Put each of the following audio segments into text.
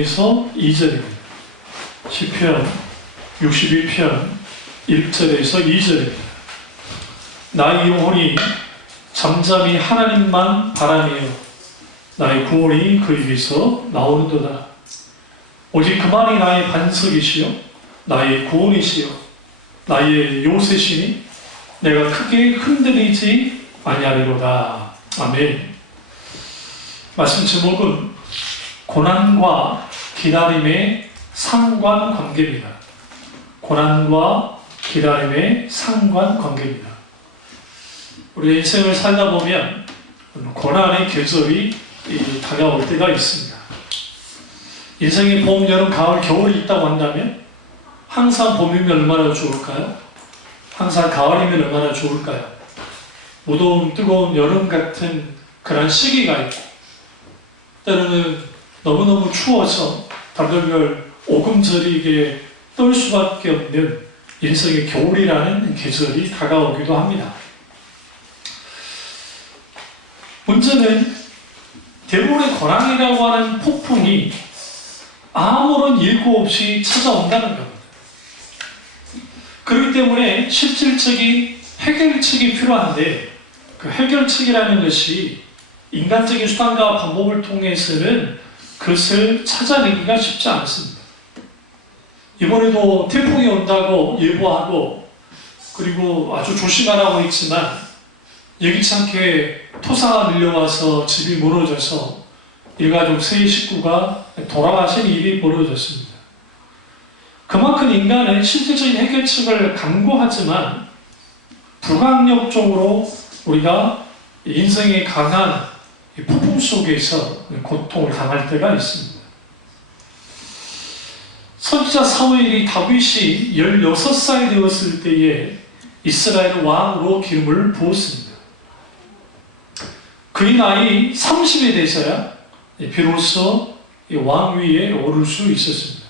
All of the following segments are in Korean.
에서 2절입니다. 시편 62편 1절에서 2절입니다. 나의 영혼이 잠잠히 하나님만 바라며 나의 구원이 그에게서 나오는도다. 오직 그만이 나의 반석이시요 나의 구원이시요 나의 요새시니 내가 크게 흔들리지 아니하리로다. 아멘. 말씀 제목은 고난과 기다림의 상관관계입니다. 고난과 기다림의 상관관계입니다. 우리 인생을 살다 보면 고난의 계절이 다가올 때가 있습니다. 인생의 봄, 여름, 가을, 겨울이 있다고 한다면 항상 봄이면 얼마나 좋을까요? 항상 가을이면 얼마나 좋을까요? 무더운 뜨거운 여름 같은 그런 시기가 있고, 때로는 너무너무 추워서 달달달 오금저리게 떨 수밖에 없는 인생의 겨울이라는 계절이 다가오기도 합니다. 문제는 대부분의 고난이라고 하는 폭풍이 아무런 예고 없이 찾아온다는 겁니다. 그렇기 때문에 실질적인 해결책이 필요한데, 그 해결책이라는 것이 인간적인 수단과 방법을 통해서는 그것을 찾아내기가 쉽지 않습니다. 이번에도 태풍이 온다고 예보하고, 그리고 아주 조심하라고 했지만 예기치 않게 토사가 밀려와서 집이 무너져서 일가족 세 식구가 돌아가신 일이 벌어졌습니다. 그만큼 인간은 실질적인 해결책을 강구하지만 불가항력적으로 우리가 인생의 강한 폭풍 속에서 고통을 당할 때가 있습니다. 선지자 사무엘이 다윗이 16살 되었을 때에 이스라엘 왕으로 기름을 부었습니다. 그의 나이 30이 돼서야 비로소 왕위에 오를 수 있었습니다.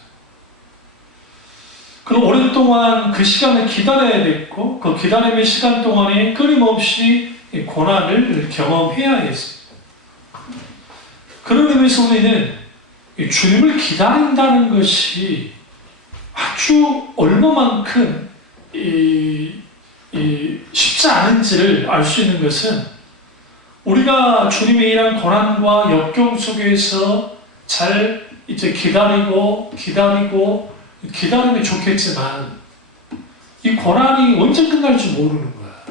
그럼 오랫동안 그 시간을 기다려야 됐고, 그 기다림의 시간 동안에 끊임없이 고난을 경험해야 했습니다. 그런 의미에서 우리는 주님을 기다린다는 것이 아주 얼마만큼 쉽지 않은지를 알 수 있는 것은, 우리가 주님의 이러한 고난과 역경 속에서 잘 기다리면 좋겠지만 이 고난이 언제 끝날지 모르는 거야.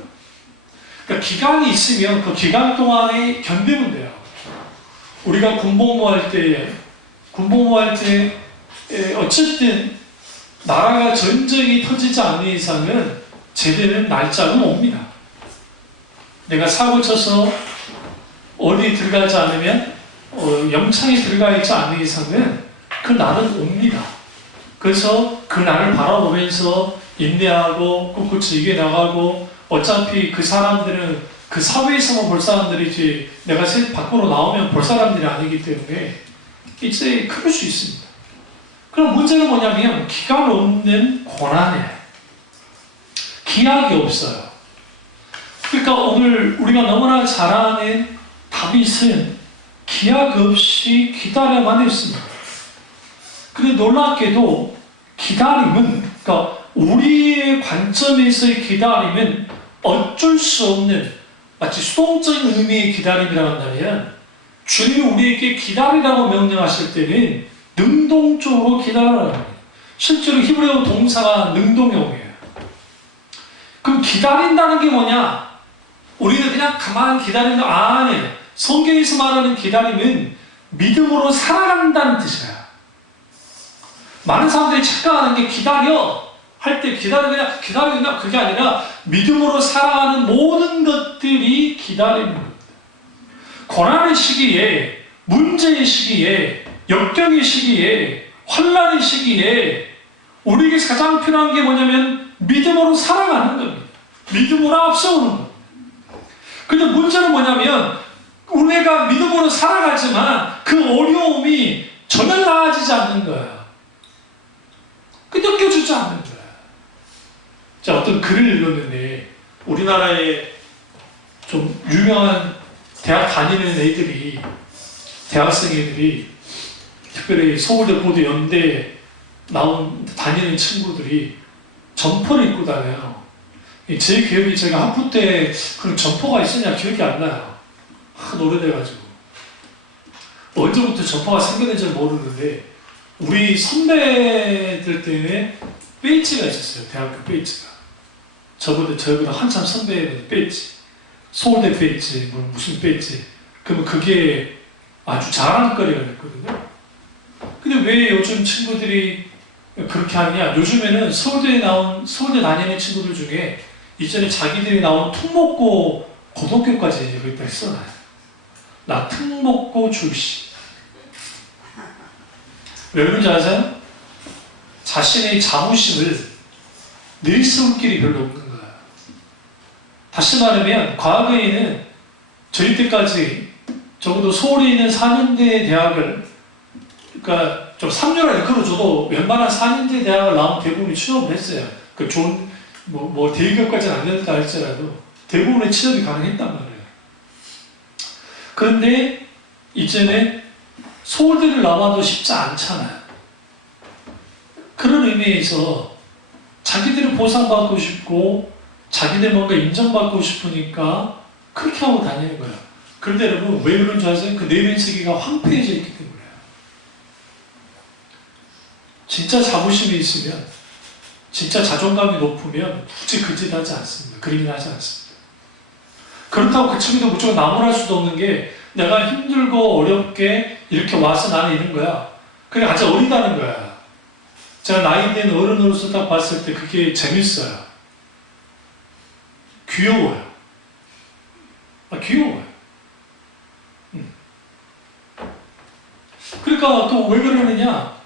그러니까 기간이 있으면 그 기간 동안에 견디면 돼요. 우리가 군복무할 때 어쨌든 나라가 전쟁이 터지지 않는 이상은 제대로 날짜는 옵니다. 내가 사고 쳐서 어디 들어가지 않으면 영창에 들어가 있지 않는 이상은 그 날은 옵니다. 그래서 그 날을 바라보면서 인내하고 꿋꿋이 이겨나가고, 어차피 그 사람들은 그 사회에서만 볼 사람들이지 내가 밖으로 나오면 볼 사람들이 아니기 때문에 이제 그럴 수 있습니다. 그럼 문제는 뭐냐면 기간 없는 고난에 기약이 없어요. 그러니까 오늘 우리가 너무나 잘 아는 다윗은 기약 없이 기다려만 했습니다. 근데 놀랍게도 기다림은, 그러니까 우리의 관점에서의 기다림은 어쩔 수 없는, 마치 수동적인 의미의 기다림이라고 한다면, 주님이 우리에게 기다리라고 명령하실 때는 능동적으로 기다리라는 거예요. 실제로 히브리어 동사가 능동형이에요. 그럼 기다린다는 게 뭐냐? 우리는 그냥 가만히 기다리는 거 아니에요. 성경에서 말하는 기다림은 믿음으로 살아간다는 뜻이에요. 많은 사람들이 착각하는 게 기다려 할 때 기다리냐 그게 아니라 믿음으로 살아가는 모든 것들이 기다림입니다. 고난의 시기에, 문제의 시기에, 역경의 시기에, 환난의 시기에 우리에게 가장 필요한 게 뭐냐면 믿음으로 살아가는 겁니다. 믿음으로 앞서오는 겁니다. 근데 문제는 뭐냐면 우리가 믿음으로 살아가지만 그 어려움이 전혀 나아지지 않는 거예요. 느껴지지 않는 거예요. 자, 어떤 글을 읽었는데 우리나라에 좀 유명한 대학 다니는 애들이, 대학생 애들이 특별히 서울대 고대 연대 다니는 친구들이 점퍼를 입고 다녀요. 제 기억이 제가 학부 때 그런 점퍼가 있었냐 기억이 안 나요. 오래돼가지고. 언제부터 점퍼가 생겼는지 모르는데, 우리 선배들 때문에 배지가 있었어요. 대학교 배지가. 저보다 한참 선배의 배지. 서울대 배지, 무슨 배지. 그러면 그게 아주 자랑거리가 됐거든요. 근데 왜 요즘 친구들이 그렇게 하느냐? 요즘에는 서울대 다니는 친구들 중에 이전에 자기들이 나온 특목고 고등학교까지 여기다 써놔요. 나 특목고 출신. 왜 그런지 아세요? 자신의 자부심을 내세울 길이 별로 없는 거예요. 다시 말하면 과거에는 저희 때까지 적어도 서울에 있는 4년대 대학을, 그러니까 좀 3년을 걸어줘도 웬만한 4년제 대학을 나온 대부분이 취업을 했어요. 그 좋은, 대기업까지는 안 된다 할지라도 대부분의 취업이 가능했단 말이에요. 그런데 이제는 서울대를 나와도 쉽지 않잖아요. 그런 의미에서 자기들이 보상받고 싶고 자기들 뭔가 인정받고 싶으니까 그렇게 하고 다니는 거예요. 그런데 여러분 왜 그런 줄 아세요? 그 내면 세계가 황폐해져 있기 때문에. 진짜 자부심이 있으면, 진짜 자존감이 높으면 굳이 그 짓 하지 않습니다. 그런 일 하지 않습니다. 그렇다고 그 친구도 무조건 나무랄 수도 없는 게, 내가 힘들고 어렵게 이렇게 와서 나는 이런 거야. 그게 아직 어리다는 거야. 제가 나이 든 어른으로서 딱 봤을 때 그게 재밌어요. 귀여워요. 귀여워요. 그러니까 또 왜 그러느냐?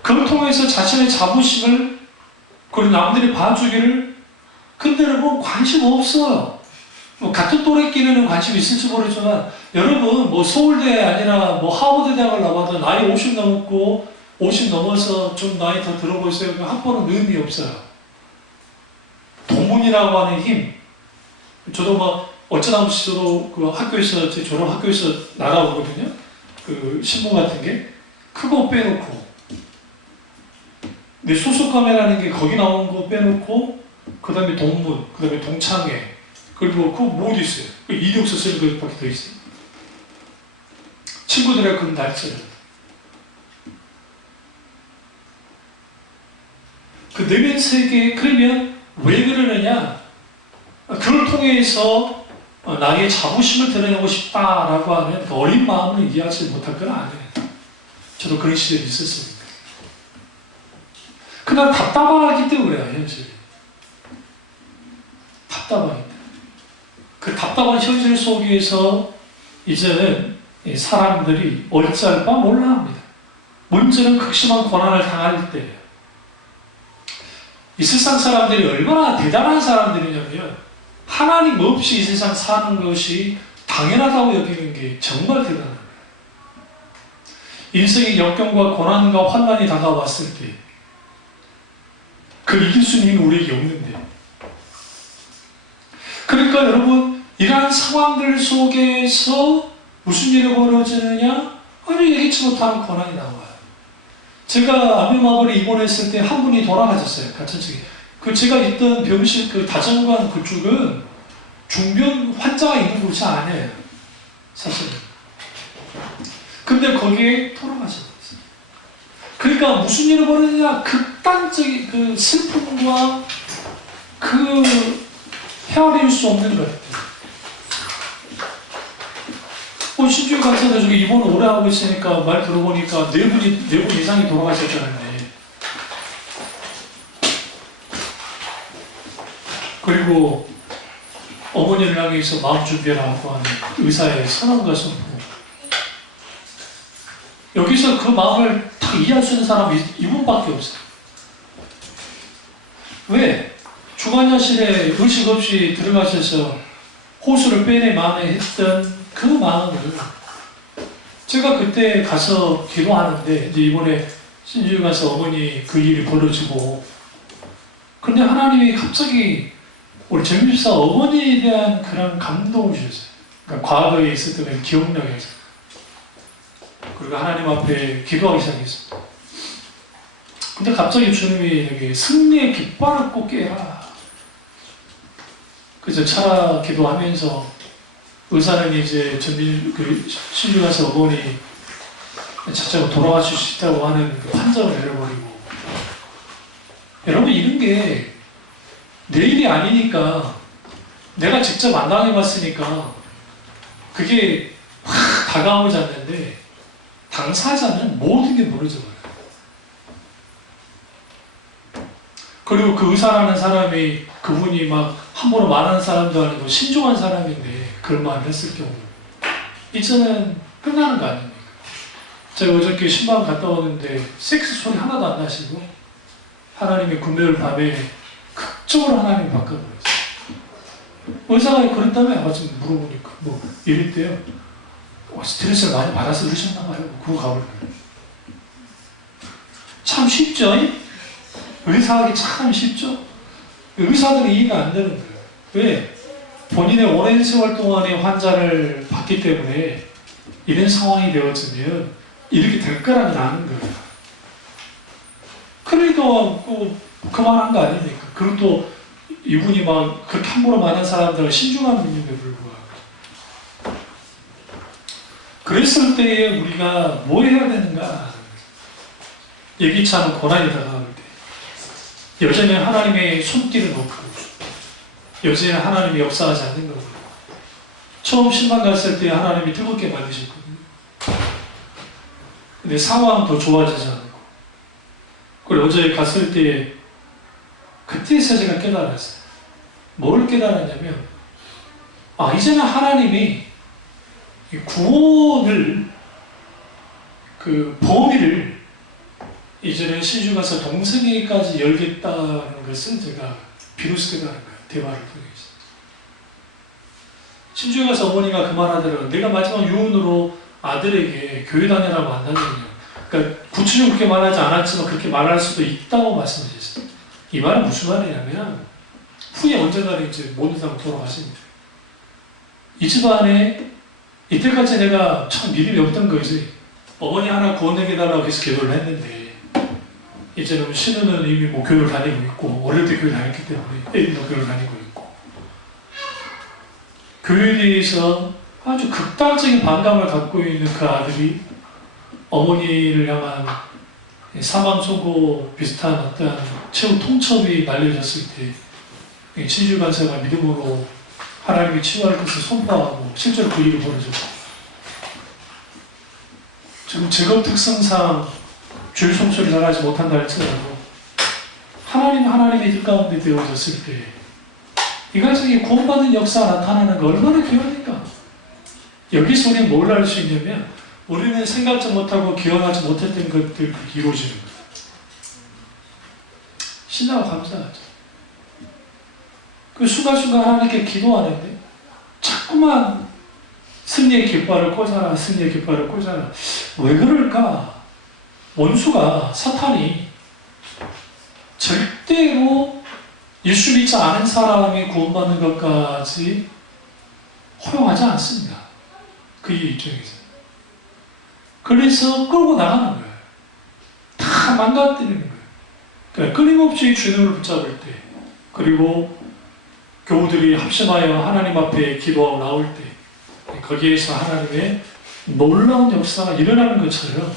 그걸 통해서 자신의 자부심을, 그리고 남들이 봐주기를, 근데 여러분 관심 없어요. 같은 또래끼리는 관심 있을지 모르지만, 여러분 서울대 아니라 하버드 대학을 나와도 나이 50 넘었고 50 넘어서 좀 나이 더 들어보세요. 그 학벌은 의미 없어요. 동문이라고 하는 힘. 저도 어쩌다 보면 저도 그 학교에서, 제 졸업 학교에서 나가오거든요. 그 신문 같은 게 크고 빼놓고, 내 소속감이라는 게 거기 나온 거 빼놓고, 그 다음에 동문, 그 다음에 동창회, 그리고 그거 뭐 어디 있어요? 이력서 쓰는 것밖에 더 있어요. 친구들이랑 그런 날짜를. 그 내면 세계, 그러면 왜 그러느냐? 그걸 통해서 나의 자부심을 드러내고 싶다라고 하면 그 어린 마음을 이해하지 못할 건 아니에요. 저도 그런 시절이 있었으니까. 그날 답답하기 때문에 그래요, 현실이. 답답하기 때문에. 그 답답한 현실 속에서 이제는 사람들이 얼짤 바 몰라 합니다. 문제는 극심한 고난을 당할 때예요. 이 세상 사람들이 얼마나 대단한 사람들이냐면, 하나님 없이 이 세상 사는 것이 당연하다고 여기는 게 정말 대단한 거예요. 인생의 역경과 고난과 환난이 다가왔을 때 그 이길 수 있는 우리에게 없는데, 그러니까 여러분 이러한 상황들 속에서 무슨 일이 벌어지느냐? 아니 예기치 못하는 고난이 나와요. 제가 암염마블에 입원했을 때 한 분이 돌아가셨어요. 가천측에. 그 제가 있던 병실 그 다정관 그쪽은 중병 환자가 있는 곳이 아니에요. 사실은. 근데 거기에 돌아가셨어요. 그러니까 무슨 일이 벌어지냐? 극단적인 그 슬픔과 그 헤아릴 수 없는 것들. 신주희 강사도 저기 입원을 오래 하고 있으니까 말 들어보니까 네 분 이상이 돌아가셨잖아요. 그리고 어머니를 향해서 마음 준비라고 하는 의사의 선언과 선포. 여기서 그 마음을 딱 이해할 수 있는 사람이 이분밖에 없어요. 왜? 중환자실에 의식 없이 들어가셔서 호수를 빼내 만에 했던 그 마음을 제가 그때 가서 기도하는데, 이제 이번에 신주에 가서 어머니 그 일이 벌어지고, 근데 하나님이 갑자기 우리 정집사 어머니에 대한 그런 감동을 주셨어요. 그러니까 과거에 있었던 기억력에서. 그리고 하나님 앞에 기도하기 시작했습니다. 근데 갑자기 주님이 여기 승리의 깃발을 꽂게 해라. 그래서 차라 기도하면서 의사는 이제 신주 가서 어머니 자체가 돌아가실 수 있다고 하는 그 판정을 내려버리고, 여러분 이런 게 내 일이 아니니까, 내가 직접 안 당해봤으니까 그게 확 다가오지 않는데, 당사자는 모든 게 무너져 버려요. 그리고 그 의사라는 사람이, 그분이 막 함부로 말하는 사람도 아니고 신중한 사람인데 그런 말을 했을 경우 이제는 끝나는 거 아닙니까? 제가 어저께 신방 갔다 오는데 섹스 소리 하나도 안 나시고 하나님의 금요일 밤에 극적으로 하나님이 바꿔버렸어요. 의사가 그랬다며? 아까 좀 물어보니까 뭐 이랬대요. 스트레스를 많이 받아서 그러셨나 봐요. 그거 가버려요. 참 쉽죠? 의사하기 참 쉽죠? 의사들은 이해가 안 되는 거예요. 왜? 본인의 오랜 세월 동안의 환자를 봤기 때문에 이런 상황이 되어지면 이렇게 될 거라는 걸 아는 거예요. 그러니까 그만한 거 아닙니까? 그리고 또 이분이 막 그렇게 함부로 많은 사람들을 신중한 분인데 불구하고. 그랬을 때에 우리가 뭐 해야 되는가? 예기치 않은 고난이 다가올 때 여전히 하나님의 손길을 놓고 여전히 하나님이 역사하지 않는 거고, 처음 신방 갔을 때 하나님이 뜨겁게 만드셨거든요. 근데 상황은 더 좋아지지 않고, 그리고 어제 갔을 때 그때서 제가 깨달았어요. 뭘 깨달았냐면, 이제는 하나님이 구원을, 그 범위를 이제는 신주 가서 동생에게까지 열겠다는 것을 제가 비로소 깨달은 거예요. 대화를 통해서. 신주에 가서 어머니가 그 말하더라고요. 내가 마지막 유언으로 아들에게 교회 다니라고 안 다니냐. 그러니까 구체적으로 그렇게 말하지 않았지만 그렇게 말할 수도 있다고 말씀하셨어요. 이 말은 무슨 말이냐면, 후에 언젠가는 이제 모든 사람 돌아가십니다. 이 집안에 이때까지 내가 참 믿음이 없던 거지. 어머니 하나 구원해달라고 해서 기도를 했는데, 이제는 신우는 이미 뭐 교회를 다니고 있고, 어릴 때 교회 다녔기 때문에 애들도 교회를 다니고 있고, 교회에 대해서 아주 극단적인 반감을 갖고 있는 그 아들이 어머니를 향한 사망 선고 비슷한 어떤 최후 통첩이 날려졌을 때 신주 간사가 믿음으로 하나님의 치유할 것을 선포하고 실제로 그 일이 벌어졌고, 지금 직업 특성상 주일 성수를 잘하지 못한다 할지라도 하나님의 길 가운데 되어졌을 때 이 가정이 구원받은 역사가 나타나는 거 얼마나 귀합니까? 여기서 우리는 뭘 알 수 있냐면, 우리는 생각지 못하고 기원하지 못했던 것들이 이루어지는 거예요. 신나고 감사하죠. 그 순간순간 하나님께 기도하는데 자꾸만 승리의 깃발을 꽂아라, 승리의 깃발을 꽂아라. 왜 그럴까? 원수가, 사탄이 절대로 예수 믿지 않은 사람이 구원받는 것까지 허용하지 않습니다. 그의 입장에서. 그래서 끌고 나가는 거예요. 다 망가뜨리는 거예요. 그러니까 끊임없이 주님을 붙잡을 때, 그리고 교우들이 합심하여 하나님 앞에 기도하고 나올 때, 거기에서 하나님의 놀라운 역사가 일어나는 것처럼,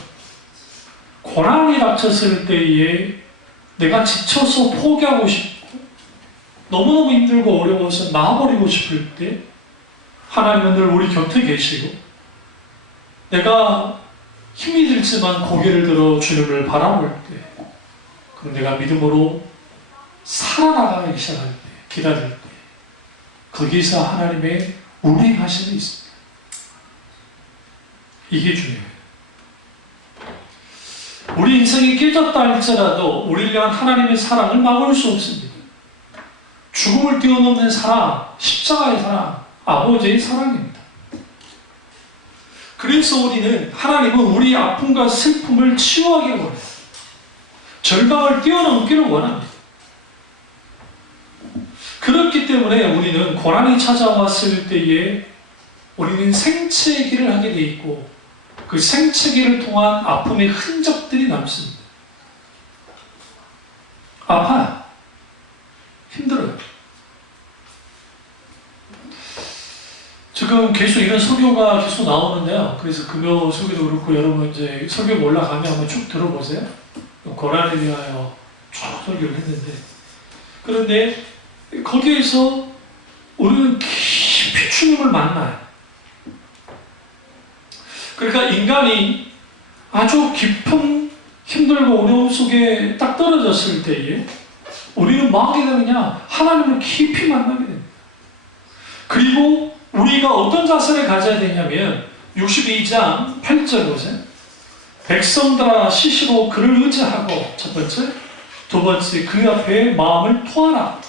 고난이 닥쳤을 때에 내가 지쳐서 포기하고 싶고 너무너무 힘들고 어려워서 나와버리고 싶을 때 하나님은 늘 우리 곁에 계시고, 내가 힘이 들지만 고개를 들어 주님을 바라볼 때, 그럼 내가 믿음으로 살아나가기 시작할 때, 기다릴 때, 거기서 하나님의 운행하심이 있습니다. 이게 중요해요. 우리 인생이 깨졌다 할지라도 우리를 위한 하나님의 사랑을 막을 수 없습니다. 죽음을 뛰어넘는 사랑, 십자가의 사랑, 아버지의 사랑입니다. 그래서 우리는, 하나님은 우리 아픔과 슬픔을 치유하기를 원해요. 절망을 뛰어넘기를 원합니다. 그렇기 때문에 우리는 고난이 찾아왔을 때에 우리는 생체의 길을 하게 돼 있고, 그 생채기를 통한 아픔의 흔적들이 남습니다. 아파요. 힘들어요. 지금 계속 이런 설교가 계속 나오는데요. 그래서 금요 설교도 그렇고 여러분 이제 설교 올라가면 한번 쭉 들어보세요. 고난에 대하여 쭉 설교를 했는데, 그런데 거기에서 우리는 깊이 주님을 만나요. 그러니까 인간이 아주 깊은 힘들고 어려움 속에 딱 떨어졌을 때에 우리는 뭐 하게 되느냐? 하나님을 깊이 만나게 됩니다. 그리고 우리가 어떤 자세를 가져야 되냐면 62장 8절 보세요. 백성들아 시시로 그를 의지하고, 첫 번째. 두 번째, 그 앞에 마음을 토하라.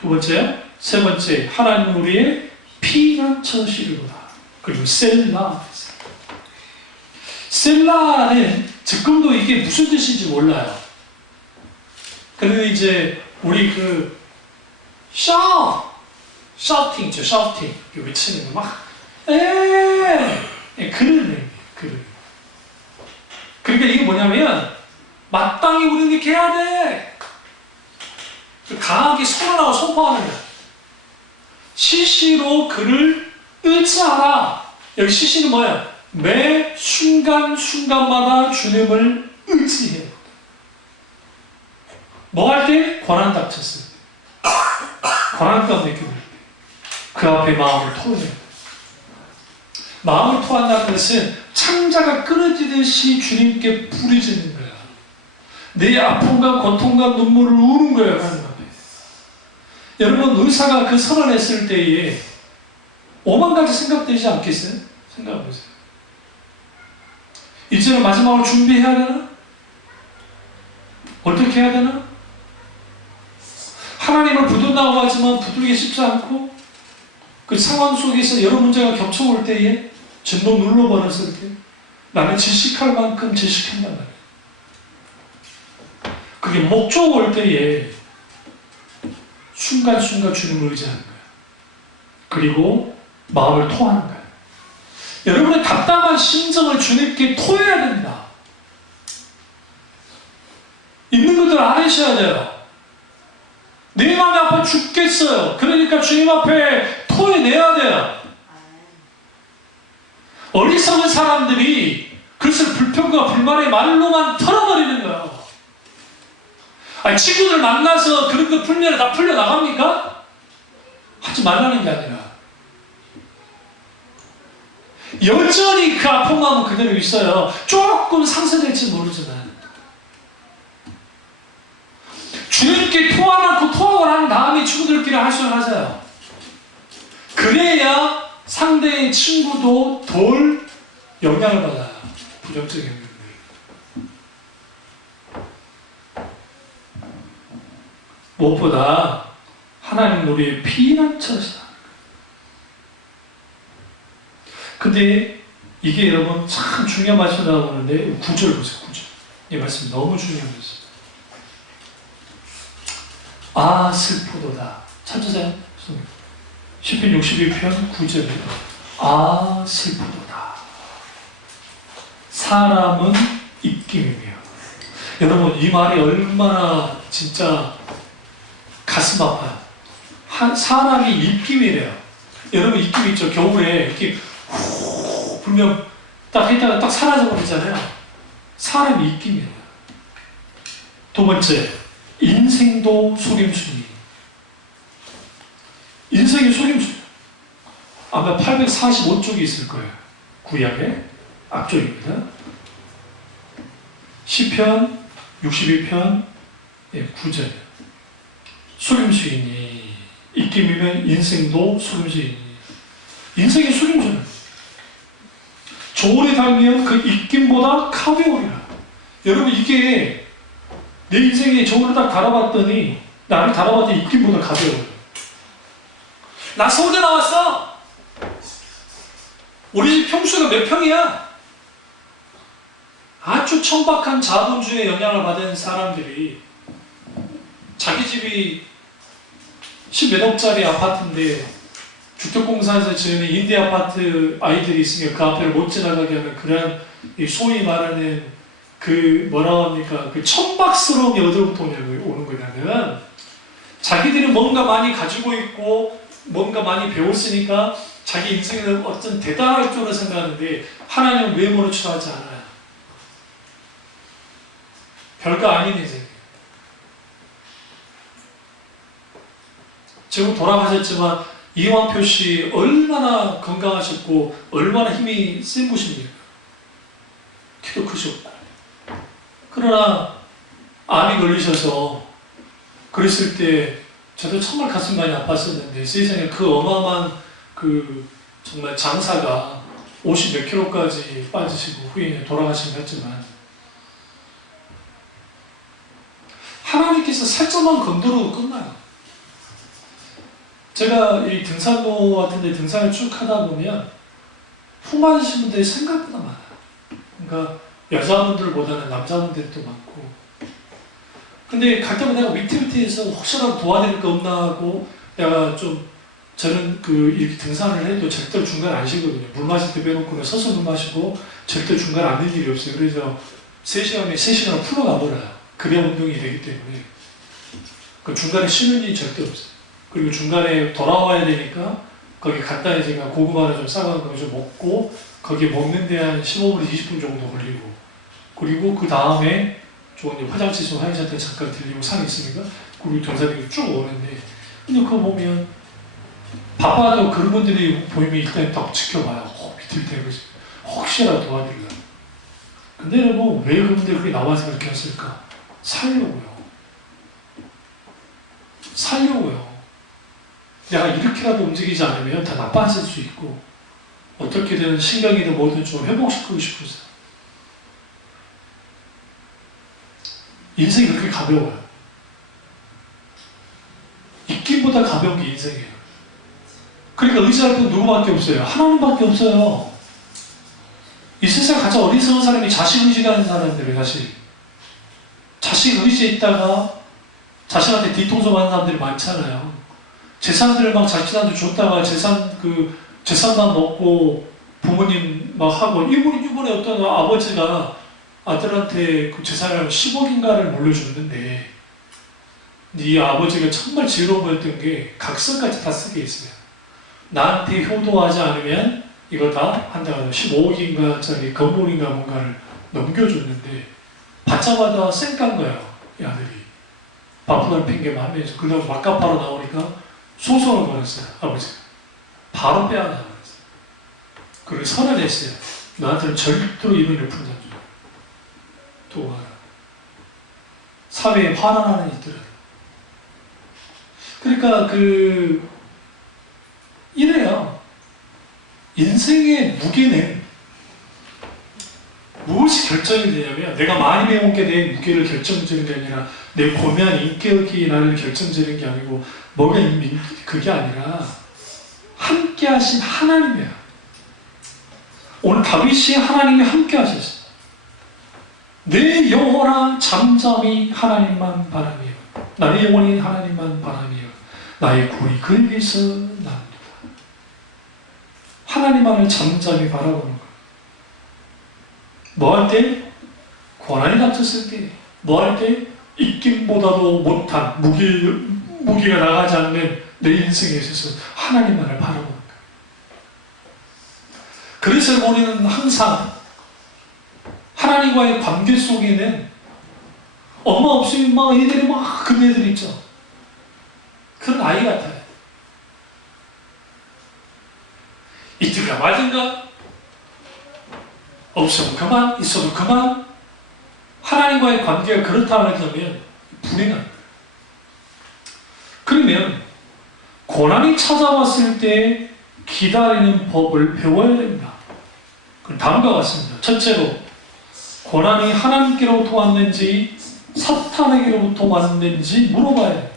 두 번째. 세 번째, 하나님 우리의 피난처시리로다. 그리고 셀라. 셀라는 지금도 이게 무슨 뜻인지 몰라요. 그런데 이제 우리 그 샤우팅 있죠, 샤우팅. 외치는 거 막, 그런 의미, 그런. 그러니까 이게 뭐냐면, 마땅히 우리는 이렇게 해야 돼. 강하게 선언하고 선포하는 거야. 시시로 그를 의지하라. 여기 시시는 뭐야? 매 순간순간마다 주님을 의지해요. 뭐 할 때? 고난 닥쳤을 때. 고난 가운데 있게 될 때. 그 앞에 마음을 토해요. 마음을 토한다는 것은 창자가 끊어지듯이 주님께 부르짖는 거야. 내 아픔과 고통과 눈물을 우는 거예요, 하나님 앞에. 여러분, 의사가 그 선언했을 때에 5만 가지 생각되지 않겠어요? 생각해보세요. 이제는 마지막으로 준비해야 되나? 어떻게 해야 되나? 하나님을 붙든다고 하지만 붙들기 쉽지 않고, 그 상황 속에서 여러 문제가 겹쳐올 때에 전부 눌러버렸을 때 나는 질식할 만큼 질식한단 말이에요. 그게 목조 올 때에 순간순간 주님을 의지하는 거예요. 그리고 마음을 토하는 거예요. 여러분의 답답한 심정을 주님께 토해야 됩니다. 있는 것들 알으셔야 돼요. 내 마음이 아파 죽겠어요. 그러니까 주님 앞에 토해내야 돼요. 어리석은 사람들이 그것을 불평과 불만의 말로만 털어버리는 거예요. 아니, 친구들 만나서 그런 거 풀면 다 풀려나갑니까? 하지 말라는 게 아니라 여전히 그 아픈 마음은 그대로 있어요. 조금 상쇄될지 모르지만 주님께 토하고 토하고 난 다음에 친구들끼리 하소연하세요. 그래야 상대의 친구도 덜 영향을 받아요. 부정적인 영향을. 무엇보다 하나님 우리의 피난처시다. 근데 이게 여러분 참 중요한 말씀이 나오는데 9절 보세요. 9절. 이 말씀 너무 중요한 말씀. 아 슬프도다. 찾으세요. 시편 62편 9절에 아 슬프도다. 사람은 입김이며. 여러분 이 말이 얼마나 진짜 가슴 아파요. 사람이 입김이래요. 여러분 입김 있죠? 겨울에 이렇게 후 불면 딱 했다가 딱 사라져버리잖아요. 사람이 입김이래요. 두 번째, 인생도 속임수니. 인생이 속임수. 아마 845쪽이 있을 거예요. 구약의 앞쪽입니다. 시편 62편 9절. 속임수이니. 입김이면 인생도 속임수이니. 인생이 속임수는 저울에 달면 그 입김보다 가벼우리라. 여러분 이게 내 인생에 저울을 딱 달아봤더니 나를 달아봤더니 입김보다 가벼워요. 나 서울대 나왔어. 우리 집 평수가 몇 평이야? 아주 천박한 자본주의의 영향을 받은 사람들이 자기 집이 10몇억짜리 아파트인데 주택공사에서 지은 임대 아파트 아이들이 있으면 그 앞에를 못 지나가게 하는 그런 이 소위 말하는 그 뭐라 합니까? 그 천박스러움이 어디로부터 오는 거냐면 자기들이 뭔가 많이 가지고 있고 뭔가 많이 배웠으니까 자기 인생에는 어떤 대단할 줄로 생각하는데 하나님은 외모로 취하지 않아요. 별거 아닌 인생. 지금 돌아가셨지만 이왕표 씨 얼마나 건강하셨고 얼마나 힘이 센 분입니까? 키도 크셨고. 그러나 암이 걸리셔서 그랬을 때 저도 정말 가슴 많이 아팠었는데 세상에 그 어마어마한 그 정말 장사가 50 몇 킬로까지 빠지시고 후에 돌아가신 것 같지만 하나님께서 살짝만 건드려도 끝나요. 제가 이 등산로 같은 데 등산을 쭉 하다 보면 후 맞으신 분들이 생각보다 많아요. 그러니까 여자분들보다는 남자분들이 또 많고. 근데 갈 때마다 내가 위태위태해서 혹시라도 도와드릴 거 없나 하고 내가 좀 저는 그 이렇게 등산을 해도 절대로 중간에 안 쉬거든요. 물 마실 때 빼놓고는 서서 물 마시고 절대 중간에 앉는 일이 없어요. 그래서 3시간에 3시간을 풀어 가버려요. 그래야 운동이 되기 때문에. 그 중간에 쉬는 일이 절대 없어요. 그리고 중간에 돌아와야 되니까 거기 갔다 제가 고구마를 좀 싸가는 거 좀 먹고 거기 먹는 데 한 15분, 20분 정도 걸리고 그리고 그 다음에 좋은 화장실 좀 화장실한테 잠깐 들리고 산이 있으니까 그리고 경사들이 쭉 오는데 근데 그거 보면 바빠도 그런 분들이 보이면 일단 딱 지켜봐요. 밑을 대고 혹시라도 도와드리려고. 근데 여러분 왜 그분들이 그렇게 나와서 그렇게 했을까? 살려고요. 살려고요. 내가 이렇게라도 움직이지 않으면 다 나빠질 수 있고 어떻게든 신경이든 뭐든 좀 회복시키고 싶어서 인생이 그렇게 가벼워요. 입김보다 가벼운 게 인생이에요. 그러니까 의지할 분 누구밖에 없어요. 하나님밖에 없어요. 이 세상 가장 어리석은 사람이 자식 의지하는 사람들이에요. 자식 의지에 있다가 자신한테 뒤통수 맞는 사람들이 많잖아요. 재산들을 막 자신한테 줬다가 재산만 먹고 부모님 막 하고 이번에 어떤 아버지가 아들한테 그 재산을 10억인가를 물려줬는데 이 아버지가 정말 지혜로워 보였던 게 각서까지 다 쓰게 있어요. 나한테 효도하지 않으면 이거 다 한다고 15억인가짜리 건물인가 뭔가를 넘겨줬는데 받자마자 쌩깐 거예요. 이 아들이. 바쁘다는 핑계만 하면서 그러다가 막가파로 나오니까 소송을 걸었어요. 아버지가. 바로 빼앗아버렸어요. 그리고 선언했어요. 너한테는 절대로 이런 일을 품지 않죠. 또 하나. 사회에 화난 하나 있더라고요. 그러니까 이래요. 인생의 무게는 무엇이 결정이 되냐면 내가 많이 배운 게 내 무게를 결정지는 게 아니라 내 고면 인격이 나를 결정지는 게 아니고 뭐가 그게 아니라 함께 하신 하나님이야. 오늘 다윗이 하나님이 함께 하셨어요. 내 영혼아 잠잠히 하나님만 바라며 나의 영혼이 하나님만 바라며 나의 굴이 그에게서 난도다. 하나님만을 잠잠히 바라보는 거예요. 뭐 할 때? 고난이 닥쳤을 때. 뭐 할 때? 입김보다도 못한 무기가 나가지 않는 내 인생에 있어서 하나님만을 바라보는 거예요. 그래서 우리는 항상 하나님과의 관계 속에는 엄마 없으면 막 애들이 막 그런 애들 있죠. 그런 아이 같아요. 이틀가 맞은가? 없으면 그만, 있어도 그만. 하나님과의 관계가 그렇다 하면 불행합니다. 그러면 고난이 찾아왔을 때 기다리는 법을 배워야 됩니다. 그럼 다음과 같습니다. 첫째로 고난이 하나님께로부터 왔는지 사탄에게로부터 왔는지 물어봐야 됩니다.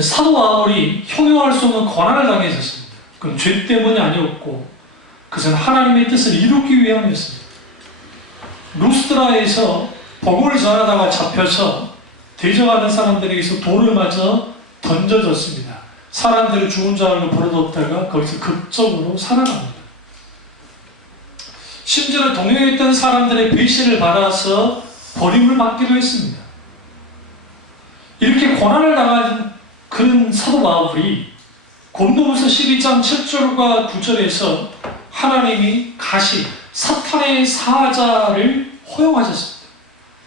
사도 바울이 형용할 수 없는 고난을 당했었습니다. 그건 죄 때문이 아니었고 그것은 하나님의 뜻을 이루기 위함이었습니다. 루스드라에서 복음을 전하다가 잡혀서 대적하는 사람들에게서 돌을 맞아 던져졌습니다. 사람들을 죽은 줄 알고 버려뒀다가 거기서 극적으로 살아납니다. 심지어 동행했던 사람들의 배신을 받아서 버림을 받기도 했습니다. 이렇게 고난을 당한 그런 사도 바울이 고린도후서 12장 7절과 9절에서 하나님이 가시, 사탄의 사자를 허용하셨습니다.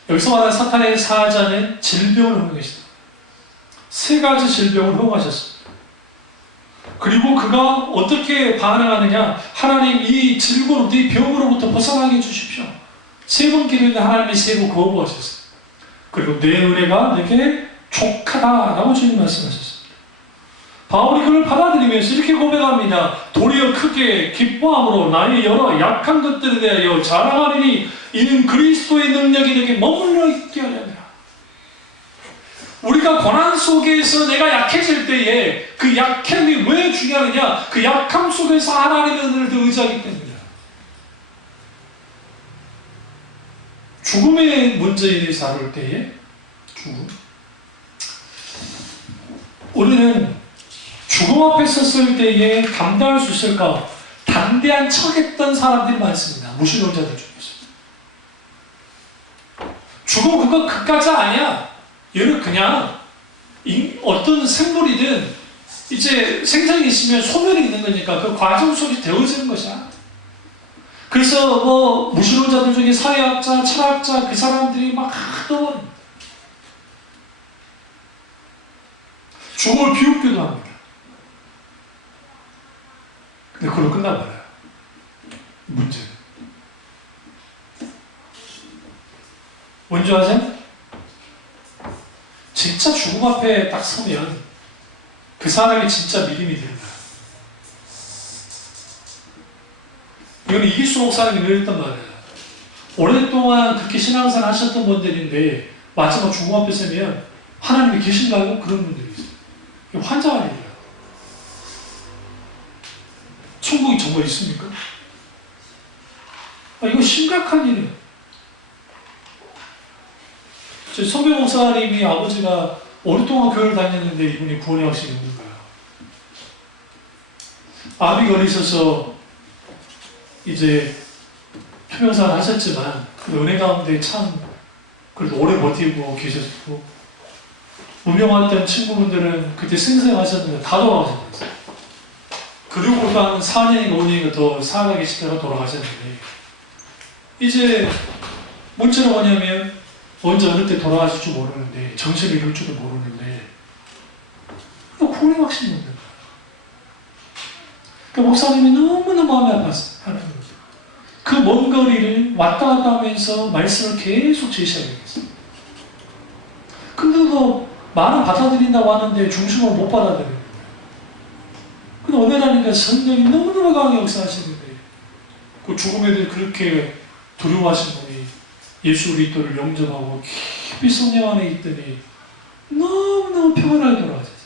여기서 말하는 사탄의 사자는 질병을 허용했습니다. 세 가지 질병을 허용하셨습니다. 그리고 그가 어떻게 반응하느냐? 하나님 이 질고로부터, 이 병으로부터 벗어나게 해주십시오. 세 번 기도했는데 하나님이 세 번 거부하셨어요. 그리고 내 은혜가 내게 족하다라고 주님 말씀하셨습니다. 바울이 그걸 받아들이면서 이렇게 고백합니다. 도리어 크게 기뻐함으로 나의 여러 약한 것들에 대하여 자랑하리니 이는 그리스도의 능력이 내게 머물러 있게 하려니라. 우리가 고난 속에서 내가 약해질 때에 그 약함이 왜 중요하느냐? 그 약함 속에서 하나님의 은혜를 더 의지하기 때문이야. 죽음의 문제에 대해서 다룰 때에 죽음. 우리는 죽음 앞에 섰을 때에 감당할 수 있을까? 담대한 척했던 사람들이 많습니다. 무신론자들 중에서. 죽음 그거 그까지 아니야. 얘는 그냥 어떤 생물이든 이제 생장이 있으면 소멸이 있는 거니까 그 과정 속에 되어지는 것이야. 그래서 뭐 무신론자들 중에 사회학자, 철학자 그 사람들이 막 떠버립니다. 죽음을 비웃기도 합니다. 근데 그걸로 끝나버려요. 문제는. 뭔지 아세요? 진짜 죽음 앞에 딱 서면 그 사람이 진짜 믿음이 된다. 이건 이기수 목사님이 그랬단 말이에요. 오랫동안 그렇게 신앙생활 하셨던 분들인데 마지막 죽음 앞에 서면 하나님이 계신가요? 그런 분들이 있어요. 이거 환장할 일이에요. 천국이 정말 있습니까? 이거 심각한 일이에요. 성경 목사님이 아버지가 오랫동안 교회를 다녔는데 이분이 구원의 확신이 없는 거예요. 암이 걸리셔서 이제 투병생활 하셨지만 그 은혜 가운데 참 그래도 오래 버티고 계셨고 무명했던 친구분들은 그때 생생하셨는데 다 돌아가셨어요. 그리고 한 4년인가 5년인가 더 살아 계시다가 돌아가셨는데 이제 문제는 뭐냐면 언제 어느 때 돌아가실 줄 모르는데 정신을 잃을 줄도 모르는데 구원의 확신이 없는 거예요. 그 목사님이 너무나 마음이 아팠어요. 하나님. 그 먼 거리를 왔다 갔다 하면서 말씀을 계속 제시하게 됐어요. 근데도 말은 받아들인다고 하는데 중심을 못 받아들이는 거예요. 근데 어느 날인가 성령이 너무너무 강하게 역사하시는데 그 죽음에 대해 그렇게 두려워하신 분이 예수 그리스도를 영접하고 깊이 성령 안에 있더니 너무너무 평안하게 돌아가셨어요.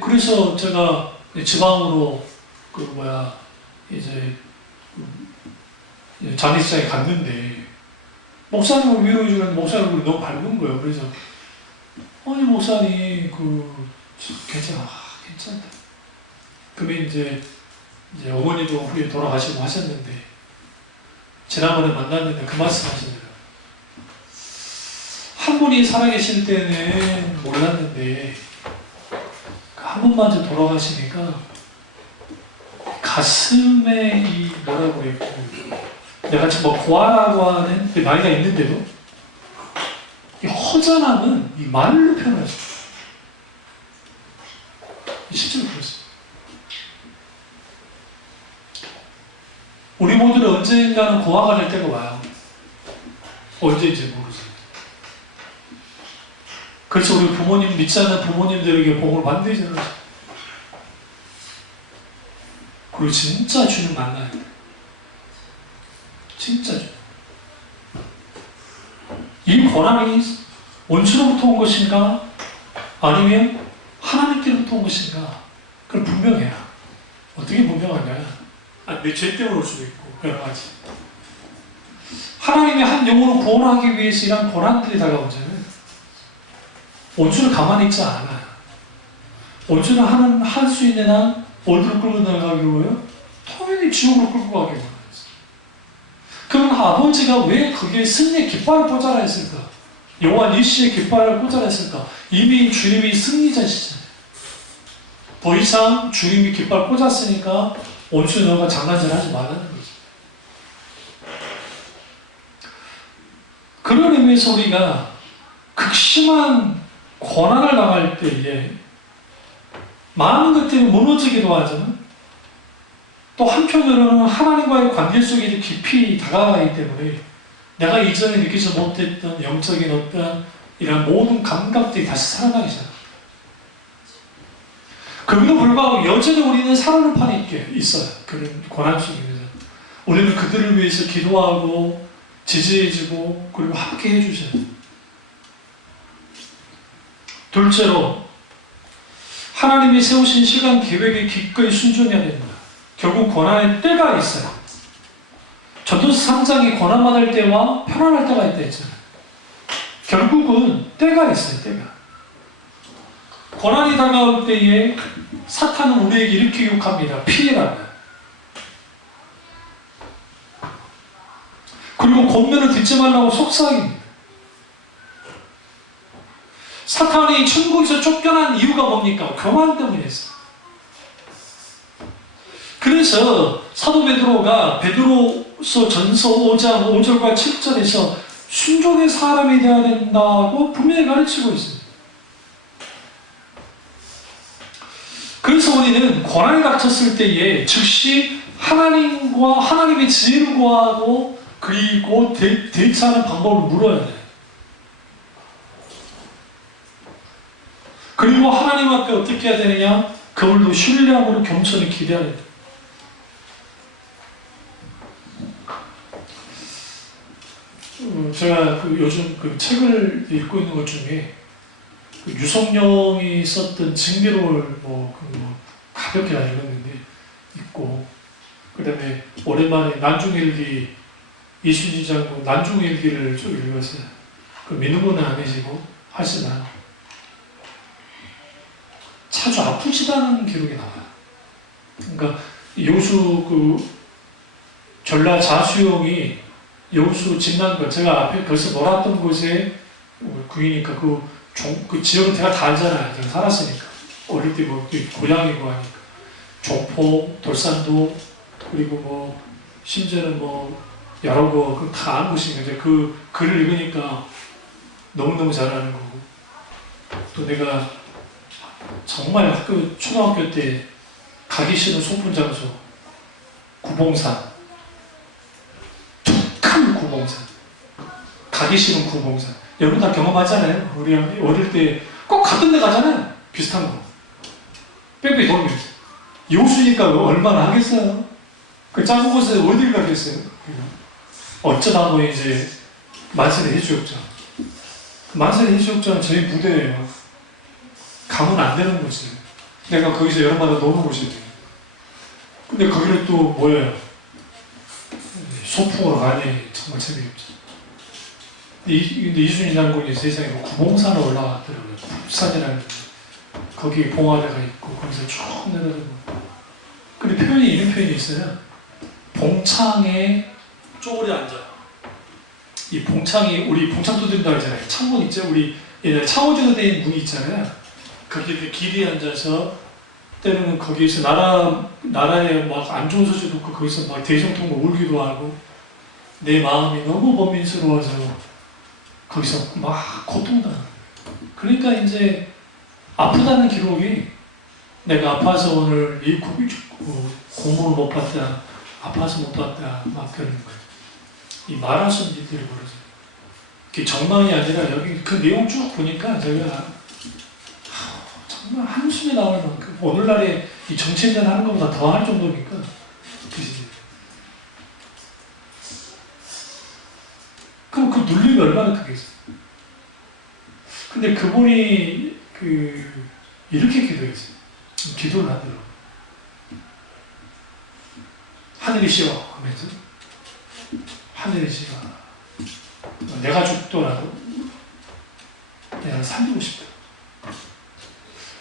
그래서 제가 지방으로 이제 장례식장에 갔는데 목사님을 위로해주는데 목사님 얼굴이 너무 밝은 거예요. 그래서 아니 목사님 괜찮아. 그러면 이제 어머니도 후에 돌아가시고 하셨는데 지난번에 만났는데 그 말씀 하시더라고요. 한 분이 살아계실 때는 몰랐는데 한 분만 돌아가시니까 가슴에 뭐라고 했고 내가 지금 고아라고 하는 나이가 있는데도 이 허전함은 이 말로 표현할 수 있어요. 실제로 그렇습니다. 우리 모두는 언젠가는 고아가 될 때가 와요. 언제인지 모르죠. 그래서 우리 부모님 믿지 않는 부모님들에게 복을 만들잖아요. 그리고 진짜 주님 만나야 돼. 진짜 주님. 이 고난이 원수로부터 온 것인가? 아니면 하나님께로부터 온 것인가? 그걸 분명해야. 어떻게 분명하냐? 내 죄 때문에 올 수도 있고 여러 가지. 하나님의 한 영혼을 구원하기 위해서 이런 고난들이 다가온 자는 원수는 가만히 있지 않아요. 원수는 할 수 있는 한 어디로 끌고 나가기로요? 분명히 지옥으로 끌고 가기 원하였어요. 그럼 아버지가 왜 거기에 승리의 깃발을 꽂아라 했을까? 여호와 니시의 깃발을 꽂아라 했을까? 이미 주님이 승리자시잖아요. 더 이상 주님이 깃발 꽂았으니까 온수 너가 장난질 하지 말라는 거죠. 그런 의미에서 우리가 극심한 고난을 당할 때에 많은 것들이 무너지기도 하지만 또 한편으로는 하나님과의 관계 속에 깊이 다가가기 때문에 내가 이전에 느끼지 못했던 영적인 어떤 이런 모든 감각들이 다시 살아나기 시작합니다. 그럼에도 불구하고 여전히 우리는 살아는 판이 있어요. 그런 고난 속에서. 우리는 그들을 위해서 기도하고 지지해주고 그리고 함께 해주셔야 돼요. 둘째로 하나님이 세우신 시간 계획에 기꺼이 순종해야 됩니다. 결국 고난의 때가 있어요. 전도서 3장이 고난받을 때와 편안할 때가 있다 했잖아요. 결국은 때가 있어요. 때가. 고난이 다가올 때에 사탄은 우리에게 이렇게 유혹합니다. 피해라. 그리고 권면을 듣지 말라고 속삭입니다. 사탄이 천국에서 쫓겨난 이유가 뭡니까? 교만 때문이었어요. 그래서 사도 베드로가 베드로서 전서 5장 5절과 7절에서 순종의 사람이 되어야 된다고 분명히 가르치고 있습니다. 그래서 우리는 고난이 닥쳤을 때에 즉시 하나님의 지혜를 구하고 그리고 대처하는 방법을 물어야 돼요. 그리고 하나님 앞에 어떻게 해야 되느냐? 그걸로 신뢰함으로 겸손히 기대해야 돼요. 제가 요즘 책을 읽고 있는 것 중에 유성룡이 썼던 징계로를 가볍게 읽었는데 있고, 그 다음에 오랜만에 난중일기 이순신 장군 난중일기를 쭉 읽었어요. 믿는 분은 아니시고 하시나 자주 아프시다는 기록이 나와요. 그러니까 여수 전라 자수영이 여수 진난거 제가 앞에 벌써 놀았던 곳에 그이니까 그 지역은 제가 다 알잖아요. 제가 살았으니까 어릴 때 고향이고 하니까 종포, 돌산도 그리고 심지어는 여러 거 다 아는 곳이니까 이제 그 글을 읽으니까 너무너무 잘 아는 거고, 또 내가 정말 초등학교 때 가기 싫은 소풍 장소 구봉산, 툭한 구봉산, 가기 싫은 구봉산. 여러분 다 경험하잖아요. 우리 어릴 때 꼭 같은 데 가잖아요. 비슷한 거. 뺑뺑이 돌면서. 요수니까 얼마나 하겠어요? 그 작은 곳에 어딜 가겠어요? 어쩌다 이제 만세리 해수욕장. 만세리 해수욕장은 저희 무대예요. 가면 안 되는 곳이에요. 내가 거기서 여름마다 노는 곳이에요. 근데 거기를 또 뭐예요? 소풍으로 가니 정말 재미없죠. 근데 이순신 장군이 세상에 구봉산에 올라갔더라고요. 북산이라는 거기 봉화대가 있고 거기서 쭉 내려가고. 근데 이런 표현이 있어요. 봉창에 쪼그려 앉아. 이 봉창이 우리 봉창 두드린다고 하잖아요. 창문 있죠? 우리 옛날에 창호지로 된 문이 있잖아요. 거기에 길이 앉아서 때로는 거기에서 나라에 안 좋은 소식 듣고 거기서 대성통곡 울기도 하고 내 마음이 너무 범민스러워서 거기서 고통당하는 거예요. 그러니까 이제 아프다는 기록이 내가 아파서 오늘 이 공부를 못 봤다, 아파서 못 봤다 그러는 거예요. 이 말할 수 없는 일들이 벌어져요. 그게 정망이 아니라 여기 그 내용 쭉 보니까 제가 정말 한숨이 나올 만큼 오늘날에 이 정치인들 하는 것보다 더 할 정도니까 그지. 그럼 그 눌림이 얼마나 크겠어요. 근데 그분이 이렇게 기도했어요. 기도를 하더라고요. 하늘이시여 하면서 하늘이시여 내가 죽더라도 내가 살리고 싶다.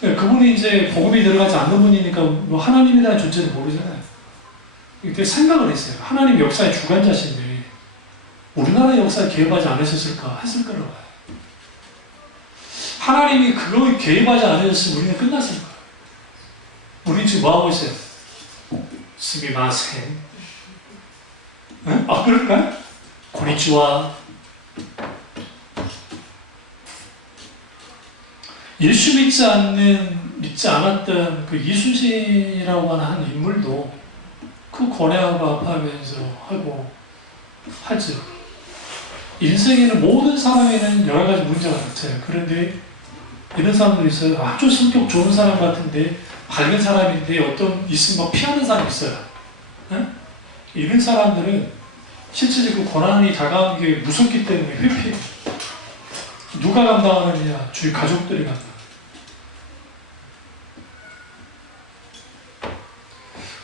그분이 이제 복음이 들어가지 않는 분이니까 하나님에 대한 존재를 모르잖아요. 이렇게 생각을 했어요. 하나님 역사의 주관자신데 우리나라 역사에 개입하지 않으셨을까? 했을 거라고 봐요. 하나님이 그거에 개입하지 않으셨으면 우리는 끝났을 거예요. 우리 지금 뭐하고 있어요? 스미마센. 아, 그럴까요? 고니치와. 예수 믿지 않았던 그 이순신이라고 하는 한 인물도 그 고뇌하고 아파하면서 하고 하죠. 인생에는 모든 사람에는 여러 가지 문제가 닥쳐요. 그런데 이런 사람들이 있어요. 아주 성격 좋은 사람 같은데 밝은 사람인데 어떤 있으면 막 피하는 사람이 있어요. 네? 이런 사람들은 실제적으로 고난이 다가온 게 무섭기 때문에 회피해요. 누가 감당하느냐? 주위 가족들이 감당.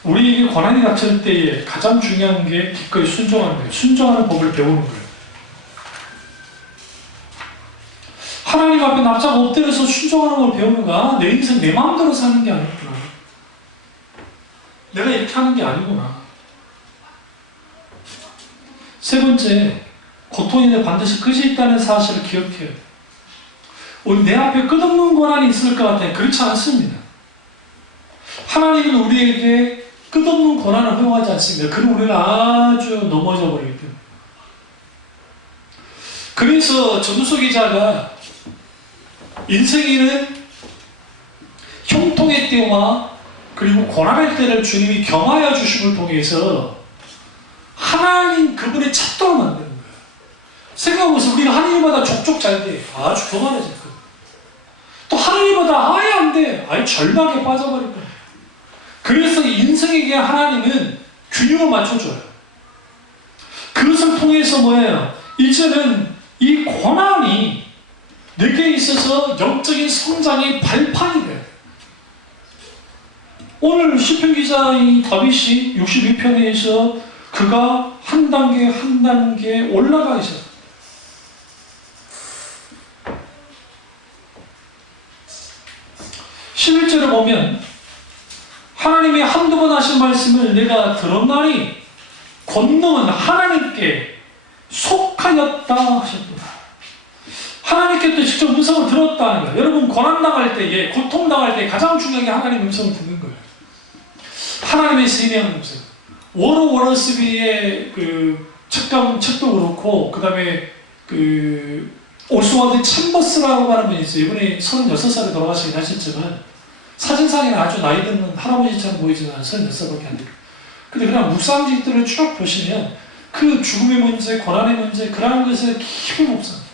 우리에게 고난이 닥칠 때에 가장 중요한 게 기꺼이 순종하는 거예요. 순종하는 법을 배우는 거예요. 하나님 앞에 납작 엎드려서 순종하는 걸 배우는 거야. 내 인생 내 마음대로 사는 게 아니구나. 내가 이렇게 하는 게 아니구나. 세 번째, 고통이 반드시 끝이 있다는 사실을 기억해요. 내 앞에 끝없는 고난이 있을 것 같아요. 그렇지 않습니다. 하나님은 우리에게 끝없는 고난을 허용하지 않습니다. 그럼 우리는 아주 넘어져 버리기 때문에. 그래서 전도서 기자가 인생에는 형통의 때와 그리고 고난의 때를 주님이 경하여 주심을 통해서 하나님 그분의 찾도록 만드는 거예요. 생각해보세요. 우리가 하나님보다 족족 잘 돼. 아주 교만해질 거예요. 또 하나님보다 아예 안 돼. 아예 절박에 빠져버릴 거예요. 그래서 인생에게 하나님은 균형을 맞춰줘요. 그것을 통해서 뭐예요? 이제는 이 고난이 내게 있어서 영적인 성장의 발판이 돼요. 오늘 시편 기자인 다윗이 62편에서 그가 한 단계 한 단계 올라가 있어요. 11절을 보면 하나님이 한두 번 하신 말씀을 내가 들었나니 권능은 하나님께 속하였다 하셨구나. 하나님께 또 직접 음성을 들었다는 거예요. 여러분 고난당할 때에 고통당할 때 가장 중요한 게 하나님의 음성을 듣는 거예요. 하나님의 세미한 음성. 워러스비의 그 책도 그렇고 그 다음에 그 오스와드 챔버스라고 하는 분이 있어요. 이분이 36살에 돌아가시긴 하셨지만 사진상에는 아주 나이 드는 할아버지처럼 보이지만 36살밖에 안 돼요. 근데 그냥 묵상직들을 쭉 보시면 그 죽음의 문제, 고난의 문제 그러한 것에 깊이 묵상해요.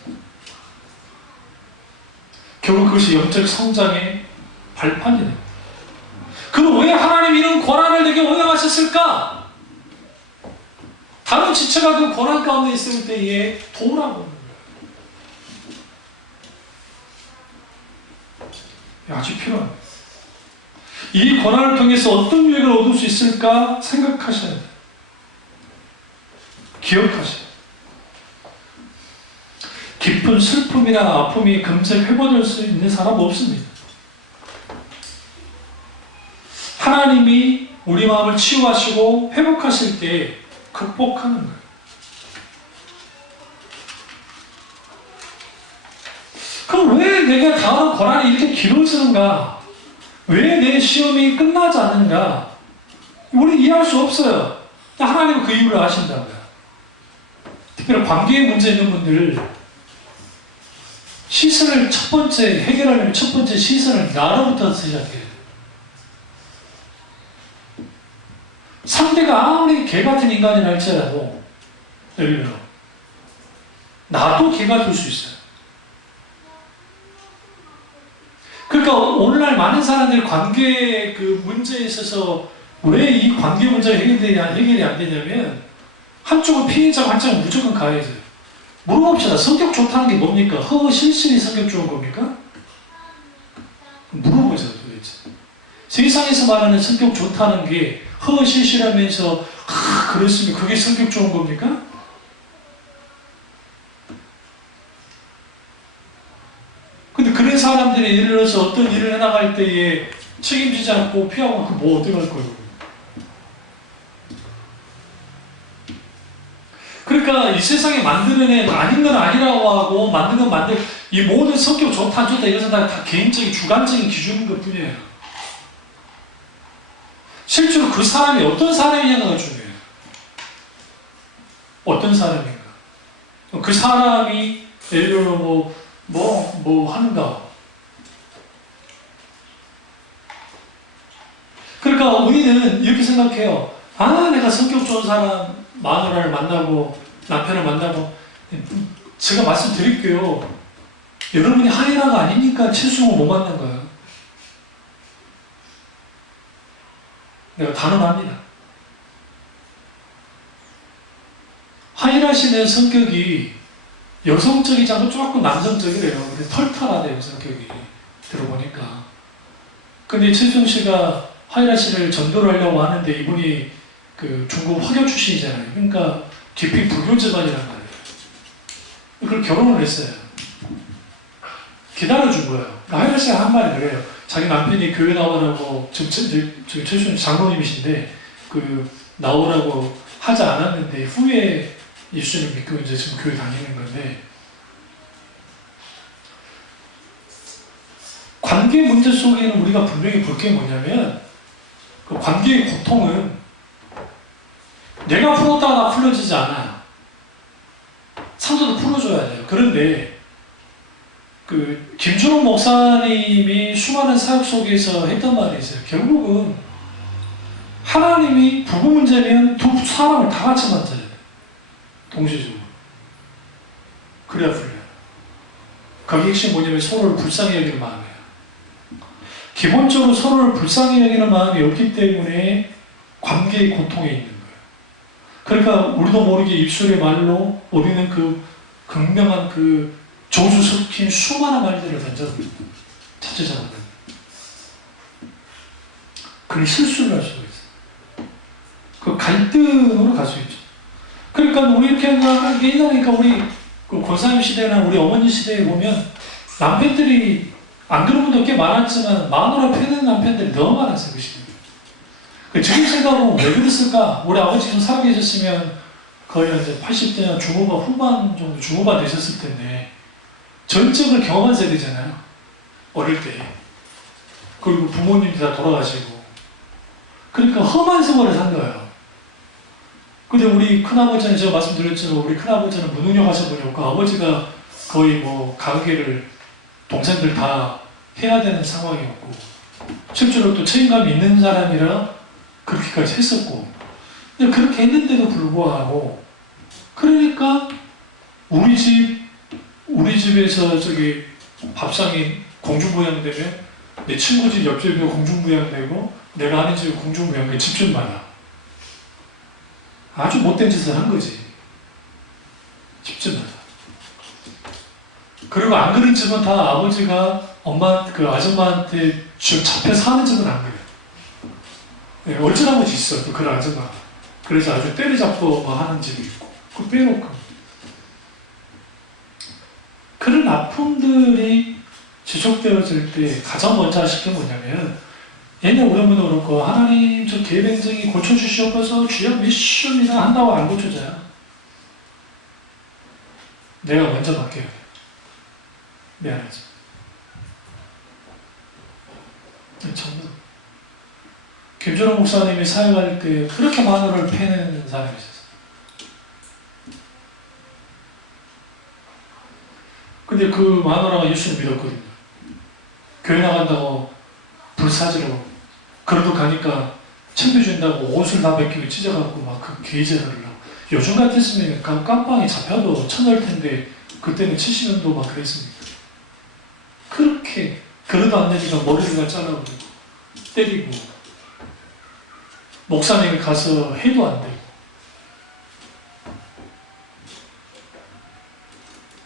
결국 그것이 영적 성장의 발판이 됩니다. 그럼 왜 하나님 이런 고난을 내게 허용하셨을까? 다른 지체가 그 고난 가운데 있을 때에 도우라고 하는 거예요. 아주 필요합니다. 이 고난을 통해서 어떤 유익을 얻을 수 있을까 생각하셔야 돼요. 기억하셔야 돼요. 깊은 슬픔이나 아픔이 금세 회복될 수 있는 사람 없습니다. 하나님이 우리 마음을 치유하시고 회복하실 때 극복하는 거예요. 그럼 왜 내가 당하는 고난이 이렇게 길어지는가? 왜 내 시험이 끝나지 않는가? 우리 이해할 수 없어요. 하나님은 그 이유를 아신다고요. 특별히 관계에 문제 있는 분들 시선을 첫 번째 해결하려면 첫 번째 시선을 나로부터 시작해요. 상대가 아무리 개 같은 인간이 할지라도 예를 들어 나도 개가 될 수 있어요. 그러니까 오늘날 많은 사람들이 관계 그 문제에 있어서 왜 이 관계 문제가 해결이 안 되냐면 한쪽은 피해자고 한쪽은 무조건 가해자예요. 물어봅시다. 성격 좋다는 게 뭡니까? 허허실실이 성격 좋은 겁니까? 물어보죠 도대체. 세상에서 말하는 성격 좋다는 게 허허실실하면서 그렇으면 그게 성격 좋은 겁니까? 근데 그런 사람들이 예를 들어서 어떤 일을 해나갈 때에 책임지지 않고 피하고 그 뭐 어떻게 할 거예요? 그러니까 이 세상에 만드는 애 아닌 건 아니라고 하고 만든 건 이 모든 성격 좋다 안 좋다 이것은 다 개인적인 주관적인 기준인 것 뿐이에요. 실제로 그 사람이 어떤 사람이냐가 중요해요. 어떤 사람인가. 그 사람이 예를 들어 뭐 하는가. 그러니까 우리는 이렇게 생각해요. 내가 성격 좋은 사람 마누라를 만나고 남편을 만나고 제가 말씀드릴게요. 여러분이 하이라가 아니니까 최수용을 못 만난 거예요. 내가 단언합니다. 하이라 씨의 성격이 여성적이지 않고 조금 남성적이래요. 털털하대요, 성격이. 들어보니까. 근데 최수용 씨가 하이라 씨를 전도를 하려고 하는데 이분이 그 중국 화교 출신이잖아요. 그러니까 깊이 불교 집안이란 말이에요. 그걸 결혼을 했어요. 기다려준 거예요. 하이라 씨가 한 말이 그래요. 자기 남편이 교회 나오라고, 지금 최수용 장로님이신데, 나오라고 하지 않았는데, 후에 예수님 믿고 이제 지금 교회 다니는 건데, 관계 문제 속에는 우리가 분명히 볼 게 뭐냐면, 그 관계의 고통은 내가 풀었다가 나 풀려지지 않아요. 상처도 풀어줘야 돼요. 그런데 김준호 목사님이 수많은 사역 속에서 했던 말이 있어요. 결국은 하나님이 부부 문제면 두 사람을 다 같이 만져야 돼요. 동시적으로. 그래야 풀려요. 거기 핵심 뭐냐면 서로를 불쌍히 여기는 마음이에요. 기본적으로 서로를 불쌍히 여기는 마음이 없기 때문에 관계의 고통에 있는 거예요. 그러니까 우리도 모르게 입술의 말로 우리는 극명한 조주 섞인 수많은 말들을 던져줍니다. 첫째자는. 그게 실수를 할 수가 있어요. 그 갈등으로 갈 수 있죠. 그러니까 우리 이렇게 옛날이니까 우리 권사님 시대나 우리 어머니 시대에 보면 남편들이 안 그런 분도 꽤 많았지만 마누라 패는 남편들이 너무 많았어요. 그 시대에. 지금 생각하면 왜 그랬을까? 우리 아버지 좀 살아계셨으면 거의 이제 80대나 중후반 후반 정도 중후반 되셨을 텐데 전적을 경험한 세대잖아요. 어릴 때. 그리고 부모님이 다 돌아가시고. 그러니까 험한 생활을 산 거예요. 근데 우리 큰아버지는 제가 말씀드렸지만 우리 큰아버지는 무능력 하신 분이었고 아버지가 거의 가게를 동생들 다 해야 되는 상황이었고 실제로 또 책임감이 있는 사람이라 그렇게까지 했었고 근데 그렇게 했는데도 불구하고 그러니까 우리 집에서 밥상이 공중부양되면 내 친구 집 옆집도 공중부양되고 내가 아는 집이 공중부양돼 집집마다 아주 못된 짓을 한 거지. 집집마다. 그리고 안 그런 집은 다 아버지가 아줌마한테 지금 잡혀 사는 집은 안 그래요. 네, 얼큰아버지 있어 또 그런 아줌마. 그래서 아주 때려잡고 하는 집이 있고 그 빼놓고 그런 아픔들이 지속되어질 때 가장 먼저 하실 게 뭐냐면 옛날 오랜만에 그렇고 하나님 저 계획쟁이 고쳐주시옵소서 주여 미션이나 한다고 안 고쳐져요. 내가 먼저 맡겨야 돼. 미안하지. 전부 김준호 목사님이 사역할 때 그렇게 마누라를 패는 사람이 있었어요. 근데 그 마누라가 예수를 믿었거든요. 교회 나간다고 불사지로 그러고 가니까 챙겨준다고 옷을 다 벗기고 찢어갖고 게이제를 하려고. 요즘 같았으면 깜빵에 잡혀도 쳐넣을 텐데 그때는 70년도 그랬으니까. 그렇게 그러도 안 되니까 머리를 잘라버리고 때리고 목사님이 가서 해도 안 되고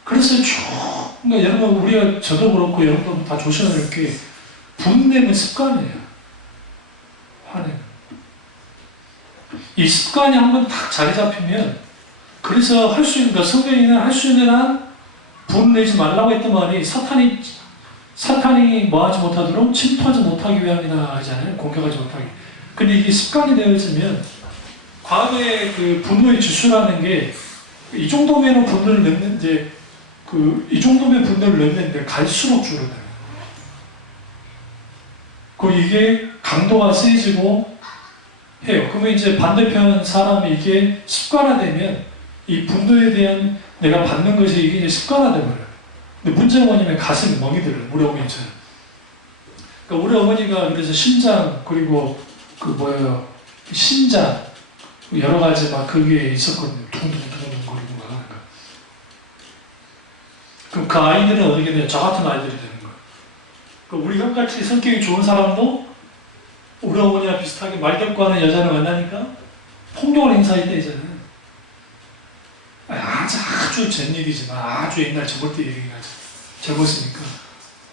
그래서 그러니까 여러분 저도 그렇고 여러분 다 조심해야 될 게 분내는 습관이에요. 화내는 이 습관이 한번 딱 자리 잡히면 그래서 할 수 있는 성경에는 할 수 있는 한 분내지 말라고 했던 말이 사탄이 뭐하지 못하도록 침투하지 못하기 위함이다 하잖아요. 공격하지 못하기. 근데 이게 습관이 되어지면 과거의 분노의 지수라는 게 이 정도면 분노를 냈는데, 이 정도면 분노를 냈는데 갈수록 줄어들어요. 이게 강도가 세지고 해요. 그러면 이제 반대편 사람이 이게 습관화되면 이 분노에 대한 내가 받는 것이 이게 이제 습관화돼버려요. 근데 문제가 뭐냐면 가슴이 멍이 들어요. 우리 어머니처럼. 그러니까 우리 어머니가 그래서 심장, 그리고 신장, 여러 가지 막 그게 있었거든요. 둥둥둥둥 거리고 막 하는 거. 그럼 그 아이들은 어떻게 돼요? 저 같은 아이들이 되는 거예요. 그러니까 우리 형같이 성격이 좋은 사람도 우리 어머니와 비슷하게 말대꾸하는 여자를 만나니까 폭력을 행사할 때 있잖아요. 아주 전일이지만 아주 옛날 저번 때 얘기가 적었으니까.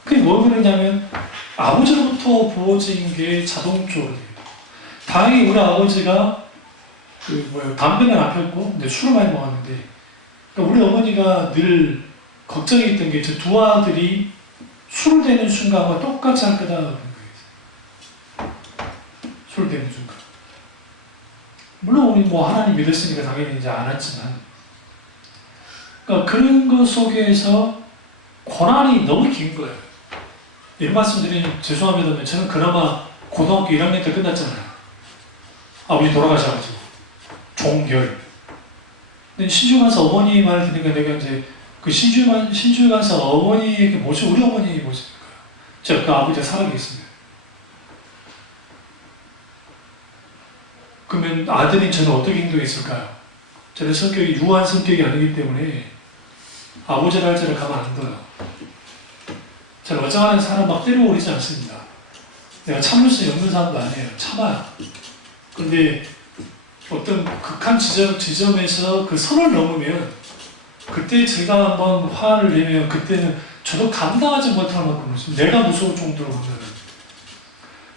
그게 뭐 그러냐면 아버지로부터 부어진 게 자동적으로 돼요. 다행히 우리 아버지가 담배는 안 폈고 근데 술을 많이 먹었는데, 그러니까 우리 어머니가 늘 걱정했던 게 저 두 아들이 술을 대는 순간과 똑같이 할 거다 그런 거예요. 술을 대는 순간. 물론 우리 하나님 믿었으니까 당연히 이제 안 했지만, 그러니까 그런 것 속에서 고난이 너무 긴 거예요. 이런 말씀 드리면 죄송합니다만 저는 그나마 고등학교 1학년 때 끝났잖아요. 아버지 돌아가셔가지고 종결. 근데 신주에 가서 어머니 말을 듣니까 내가 이제 그 신주에 가서 어머니에게 우리 어머니 모실 거예요. 제가 그 아버지가 살아계셨습니다. 그러면 아들인 저는 어떻게 행동했을까요? 저는 성격이 유한 성격이 아니기 때문에 아버지를 할 때를 가만 안 둬요. 제가 어쩌하는 사람 막 때려오르지 않습니다. 내가 참을 수 없는 사람도 아니에요. 참아요. 근데 어떤 극한 지점에서 그 선을 넘으면 그때 제가 한번 화를 내면 그때는 저도 감당하지 못할 만큼 내가 무서울 정도로 보면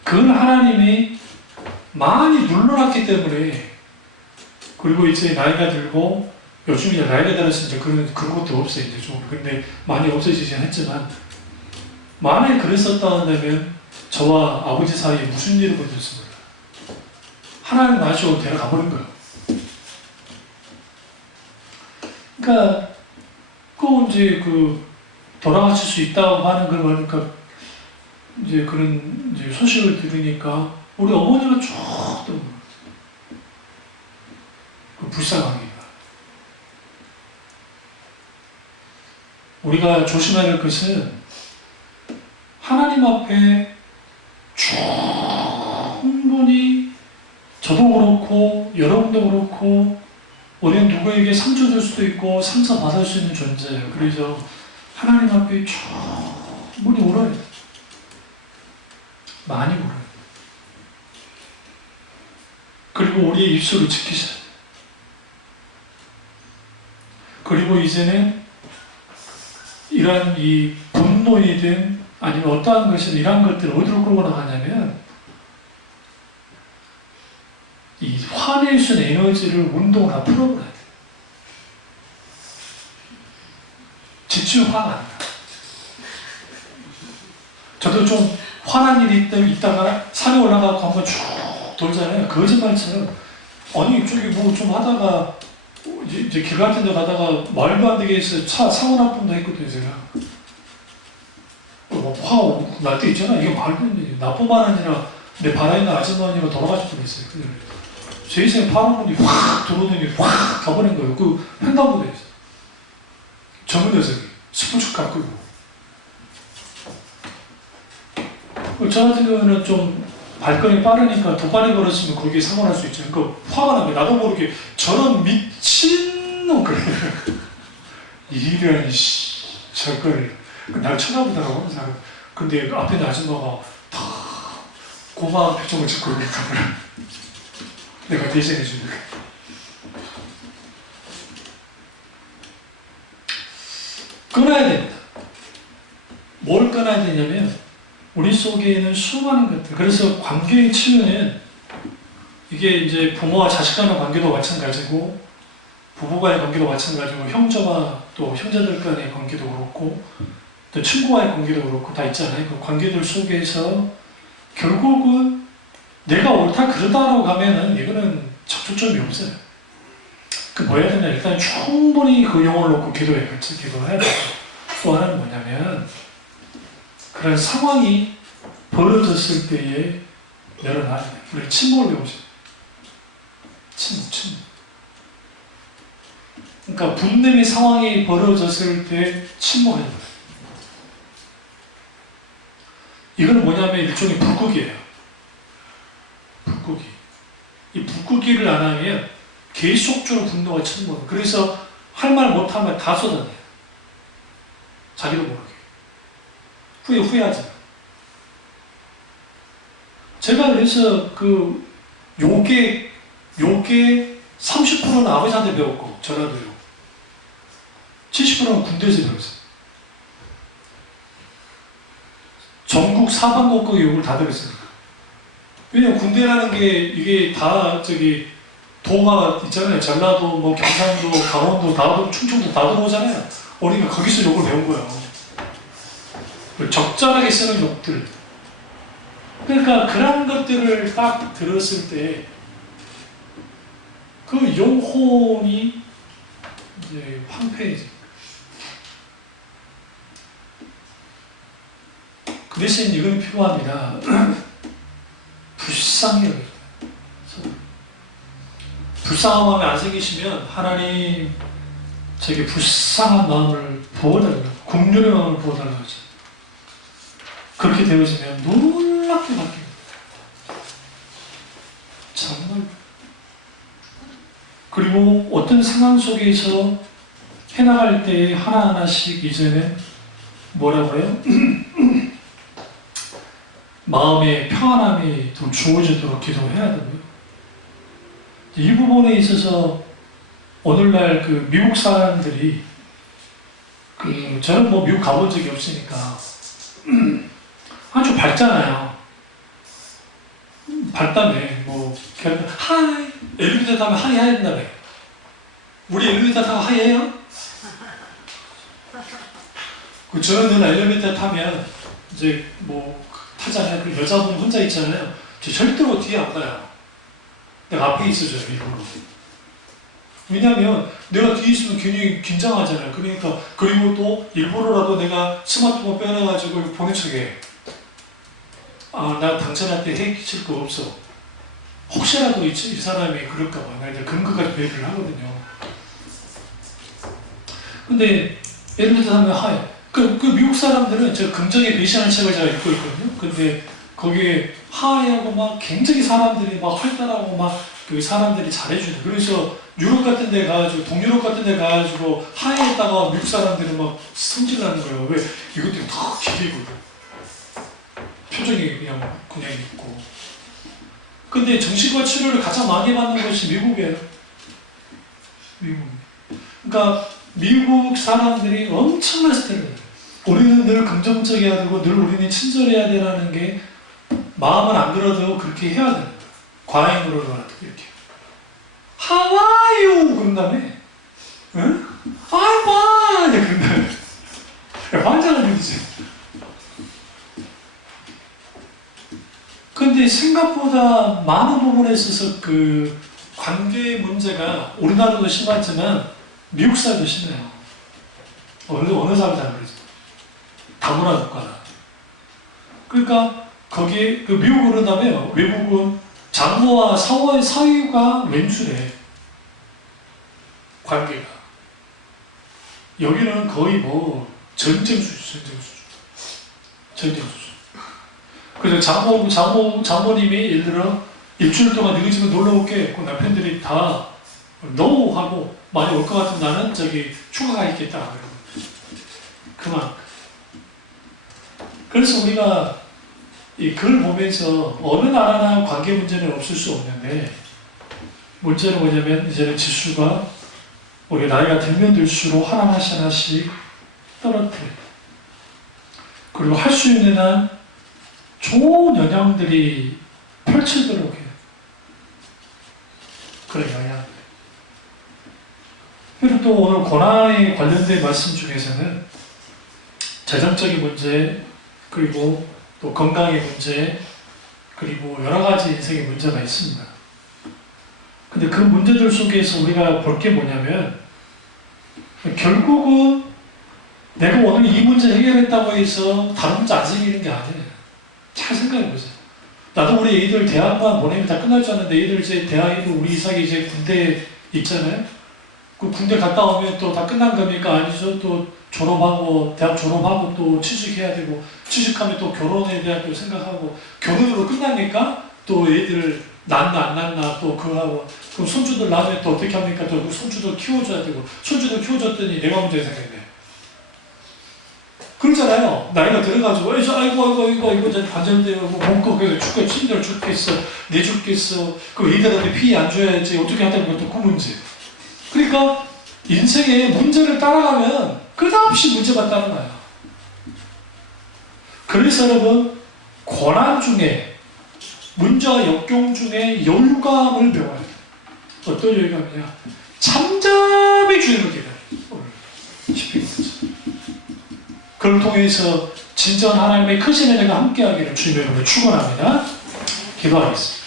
그건 하나님이 많이 눌러놨기 때문에. 그리고 이제 나이가 들고 요즘 이제 나이가 들어서 이제 그런 것도 없어요. 이제 좀. 근데 많이 없어지긴 했지만 만약에 그랬었다 한다면 저와 아버지 사이에 무슨 일이 벌어졌습니다. 하나님 나중에 데려가 버린 거예요. 그러니까 꼭 이제 돌아가실 수 있다고 하는 걸 보니까 이제 그런 이제 소식을 들으니까 우리 어머니가 쭉 떠오르는 불쌍하기가. 우리가 조심해야 될 것은 하나님 앞에 충분히 저도 그렇고 여러분도 그렇고 우리는 누구에게 상처 줄 수도 있고 상처 받을 수 있는 존재예요. 그래서 하나님 앞에 충분히 울어야 돼요. 많이 울어요. 그리고 우리의 입술을 지키셔야 돼요. 그리고 이제는 이러한 이 분노이든 아니면 어떠한 것이든 이러한 것들을 어디로 끌고 나가냐면 이 화낼 수 있는 에너지를 운동을 다 풀어버려야 돼요. 지치면 화가 안 나. 저도 좀 화난 일이 있다가 산에 올라가고 한번 쭉 돌잖아요. 거짓말처럼. 아니 이쪽에 뭐 좀 하다가 이제 길 같은 데 가다가 말도 안 되게 해서 차 사고 날 뻔도 했거든요. 제가 화 날 때 있잖아. 이게 말도 안 돼. 나뿐만 아니라 내 바다에 있는 아줌마니가 돌아가실 뻔했어요. 제 인생에 파란 분이 확 들어오더니 확 가버린 거예요. 그 횡단보도에서 젊은 녀석이 스포츠카 끌고. 저 같은 경우는 좀 발걸음이 빠르니까 더 빨리 걸었으면 거기에 사고 날 수 있죠. 그러니까 화가 난 거예요. 나도 모르게 저런 미친놈 그래. 이런 저걸 날 쳐다보더라고. 근데 앞에 있는 아줌마가 다 고마운 표정을 짓고 이렇게 가버려. 내가 대신해 주니까. 끊어야 됩니다. 뭘 끊어야 되냐면 우리 속에는 수많은 것들. 그래서 관계의 치유는 이게 이제 부모와 자식 간의 관계도 마찬가지고 부부 간의 관계도 마찬가지고 형제와 또 형제들 간의 관계도 그렇고 또 친구와의 관계도 그렇고 다 있잖아요. 그 관계들 속에서 결국은 내가 옳다 그러다라고 가면은 이거는 접촉점이 없어요. 그 뭐 해야 되냐? 일단 충분히 그 영혼을 놓고 같이 기도해야 돼요. 또 하나는 뭐냐면, 그런 상황이 벌어졌을 때에 열어놔야 돼요. 우리 침묵을 배우죠. 침묵. 그러니까 분냄의 상황이 벌어졌을 때 침묵해야 돼요. 이건 뭐냐면 일종의 불국이에요. 불국이. 이 불국이를 안 하면 계속적으로 분노가 침묵해요. 그래서 할 말 못하면 다 쏟아내요. 자기도 모르게. 후회하지 마. 제가 그래서 그 요게 30%는 아버지한테 배웠고, 전라도요. 70%는 군대에서 배웠어요. 전국 사방곡곡 욕을 다 들었으니까. 왜냐면 군대라는 게 이게 다 도가 있잖아요. 전라도, 뭐 경상도, 강원도, 다 충청도 다 들어오잖아요. 우리가 거기서 욕을 배운 거예요. 적절하게 쓰는 욕들. 그러니까 그런 것들을 딱 들었을 때 그 영혼이 이제 황폐해지. 그 대신 이건 필요합니다. 불쌍히 여겨요. 불쌍한 마음이 안 생기시면 하나님 제게 불쌍한 마음을 부어달라고, 긍휼의 마음을 부어달라고 하죠. 그렇게 되어지면 놀랍게 바뀝니다. 정말. 그리고 어떤 상황 속에서 해나갈 때 하나하나씩 이제는 뭐라고 해요? 마음의 평안함이 더 주어지도록 기도해야 되고요. 이 부분에 있어서 오늘날 그 미국 사람들이 저는 뭐 미국 가본 적이 없으니까 아주 밝잖아요. 밝다며. 뭐 하이 엘리베이터 타면 하이 해야 된다며. 우리 엘리베이터 타면 하이 해요? 저는 엘리베이터 타면 이제 뭐 타잖아요. 그 여자분 혼자 있잖아요. 저 절대로 뒤에 안 가요. 내가 앞에 있어줘요, 일부러. 왜냐하면 내가 뒤에 있으면 괜히 긴장하잖아요. 그러니까, 그리고 또 일부러라도 내가 스마트폰 빼내가지고 보낸 척해. 아, 나 당첨할 때 해칠 거 없어. 혹시라도 이 사람이 그럴까봐 나 이제 근거까지 배려를 하거든요. 근데 예를 들어서 하면 하이. 그 미국 사람들은 저 긍정의 배신하는 책을 제가 읽고 있거든요. 근데 거기에 하이하고 막 굉장히 사람들이 막 활달하고 막 그 사람들이 잘해주는. 그래서 유럽 같은 데 가가지고, 동유럽 같은 데 가가지고 하이했다가 미국 사람들은 막 성질나는 거예요. 왜? 이것들이 다 기대고 표정이 그냥 있고. 근데 정신과 치료를 가장 많이 받는 것이 미국이에요. 미국. 그러니까 미국 사람들이 엄청난 스타일이에요. 우리는 늘 긍정적이어야 되고 늘 우리는 친절해야 되라는 게 마음은 안 그래도 그렇게 해야 되는 거예요. 과잉으로라도 이렇게. How are you? 그런 다음에 응? I'm fine! 그런 다음에 환장을 해주지. 근데 생각보다 많은 부분에 있어서 그 관계 문제가 우리나라도 심하지만 미국 사회도 심해요. 어느 사람도 안 그러죠. 다문화 국가라. 그러니까 거기에 그 미국은 그런다면 외국은 장모와 사위가 왼수래. 관계가. 여기는 거의 뭐 전쟁 수준. 그래서 장모님이 예를 들어 일주일 동안 너희 집에 놀러 올게. 그 남편들이 다 no 하고 많이 올 것 같으면 나는 휴가가 있겠다. 그만. 그래서 우리가 이 글 보면서 어느 나라나 관계 문제는 없을 수 없는데 문제는 뭐냐면 이제는 지수가 우리 나이가 들면 들수록 하나씩 떨어뜨려요. 그리고 할 수 있는 한 좋은 영향들이 펼치도록 해요. 그런 영향들. 그리고 또 오늘 고난에 관련된 말씀 중에서는 재정적인 문제, 그리고 또 건강의 문제, 그리고 여러 가지 인생의 문제가 있습니다. 근데 그 문제들 속에서 우리가 볼 게 뭐냐면 결국은 내가 오늘 이 문제 해결했다고 해서 다른 문제 안 생기는 게 아니에요. 잘 생각해보세요. 나도 우리 애들 대학만 보내면 다 끝날 줄 알았는데 애들 이제 대학에도 우리 이삭이 이제 군대 있잖아요. 그 군대 갔다 오면 또 다 끝난 겁니까? 아니죠. 또 졸업하고 대학 졸업하고 또 취직해야 되고 취직하면 또 결혼에 대한 또 생각하고 결혼으로 끝나니까 또 애들 낳나 안 낳나 또 그거 하고 그럼 손주들 낳으면 또 어떻게 합니까? 또 그 손주들 키워줘야 되고 손주들 키워줬더니 내가 문제 생겼네. 그러잖아요. 나이가 들어가지고 아이고 이거 이제 관절되고 몸고 그래서 힘들어 죽겠어 내 죽겠어 그 애들한테 피해 안 줘야지 어떻게 하다는 것도 그 문제. 그러니까 인생에 문제를 따라가면 끝없이 문제가 따라가요. 그래서 여러분 고난 중에 문제와 역경 중에 여유감을 배워야 돼요. 어떤 여유감이냐? 잠잠히 주님을 기다려요. 그걸 통해서 진정한 하나님의 크신 은혜가 함께하기를 주님의 이름으로 축원합니다. 기도하겠습니다.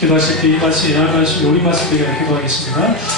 기도하실 때 이 말씀, 이 말씀, 우리 말씀 드리게 기도하겠습니다.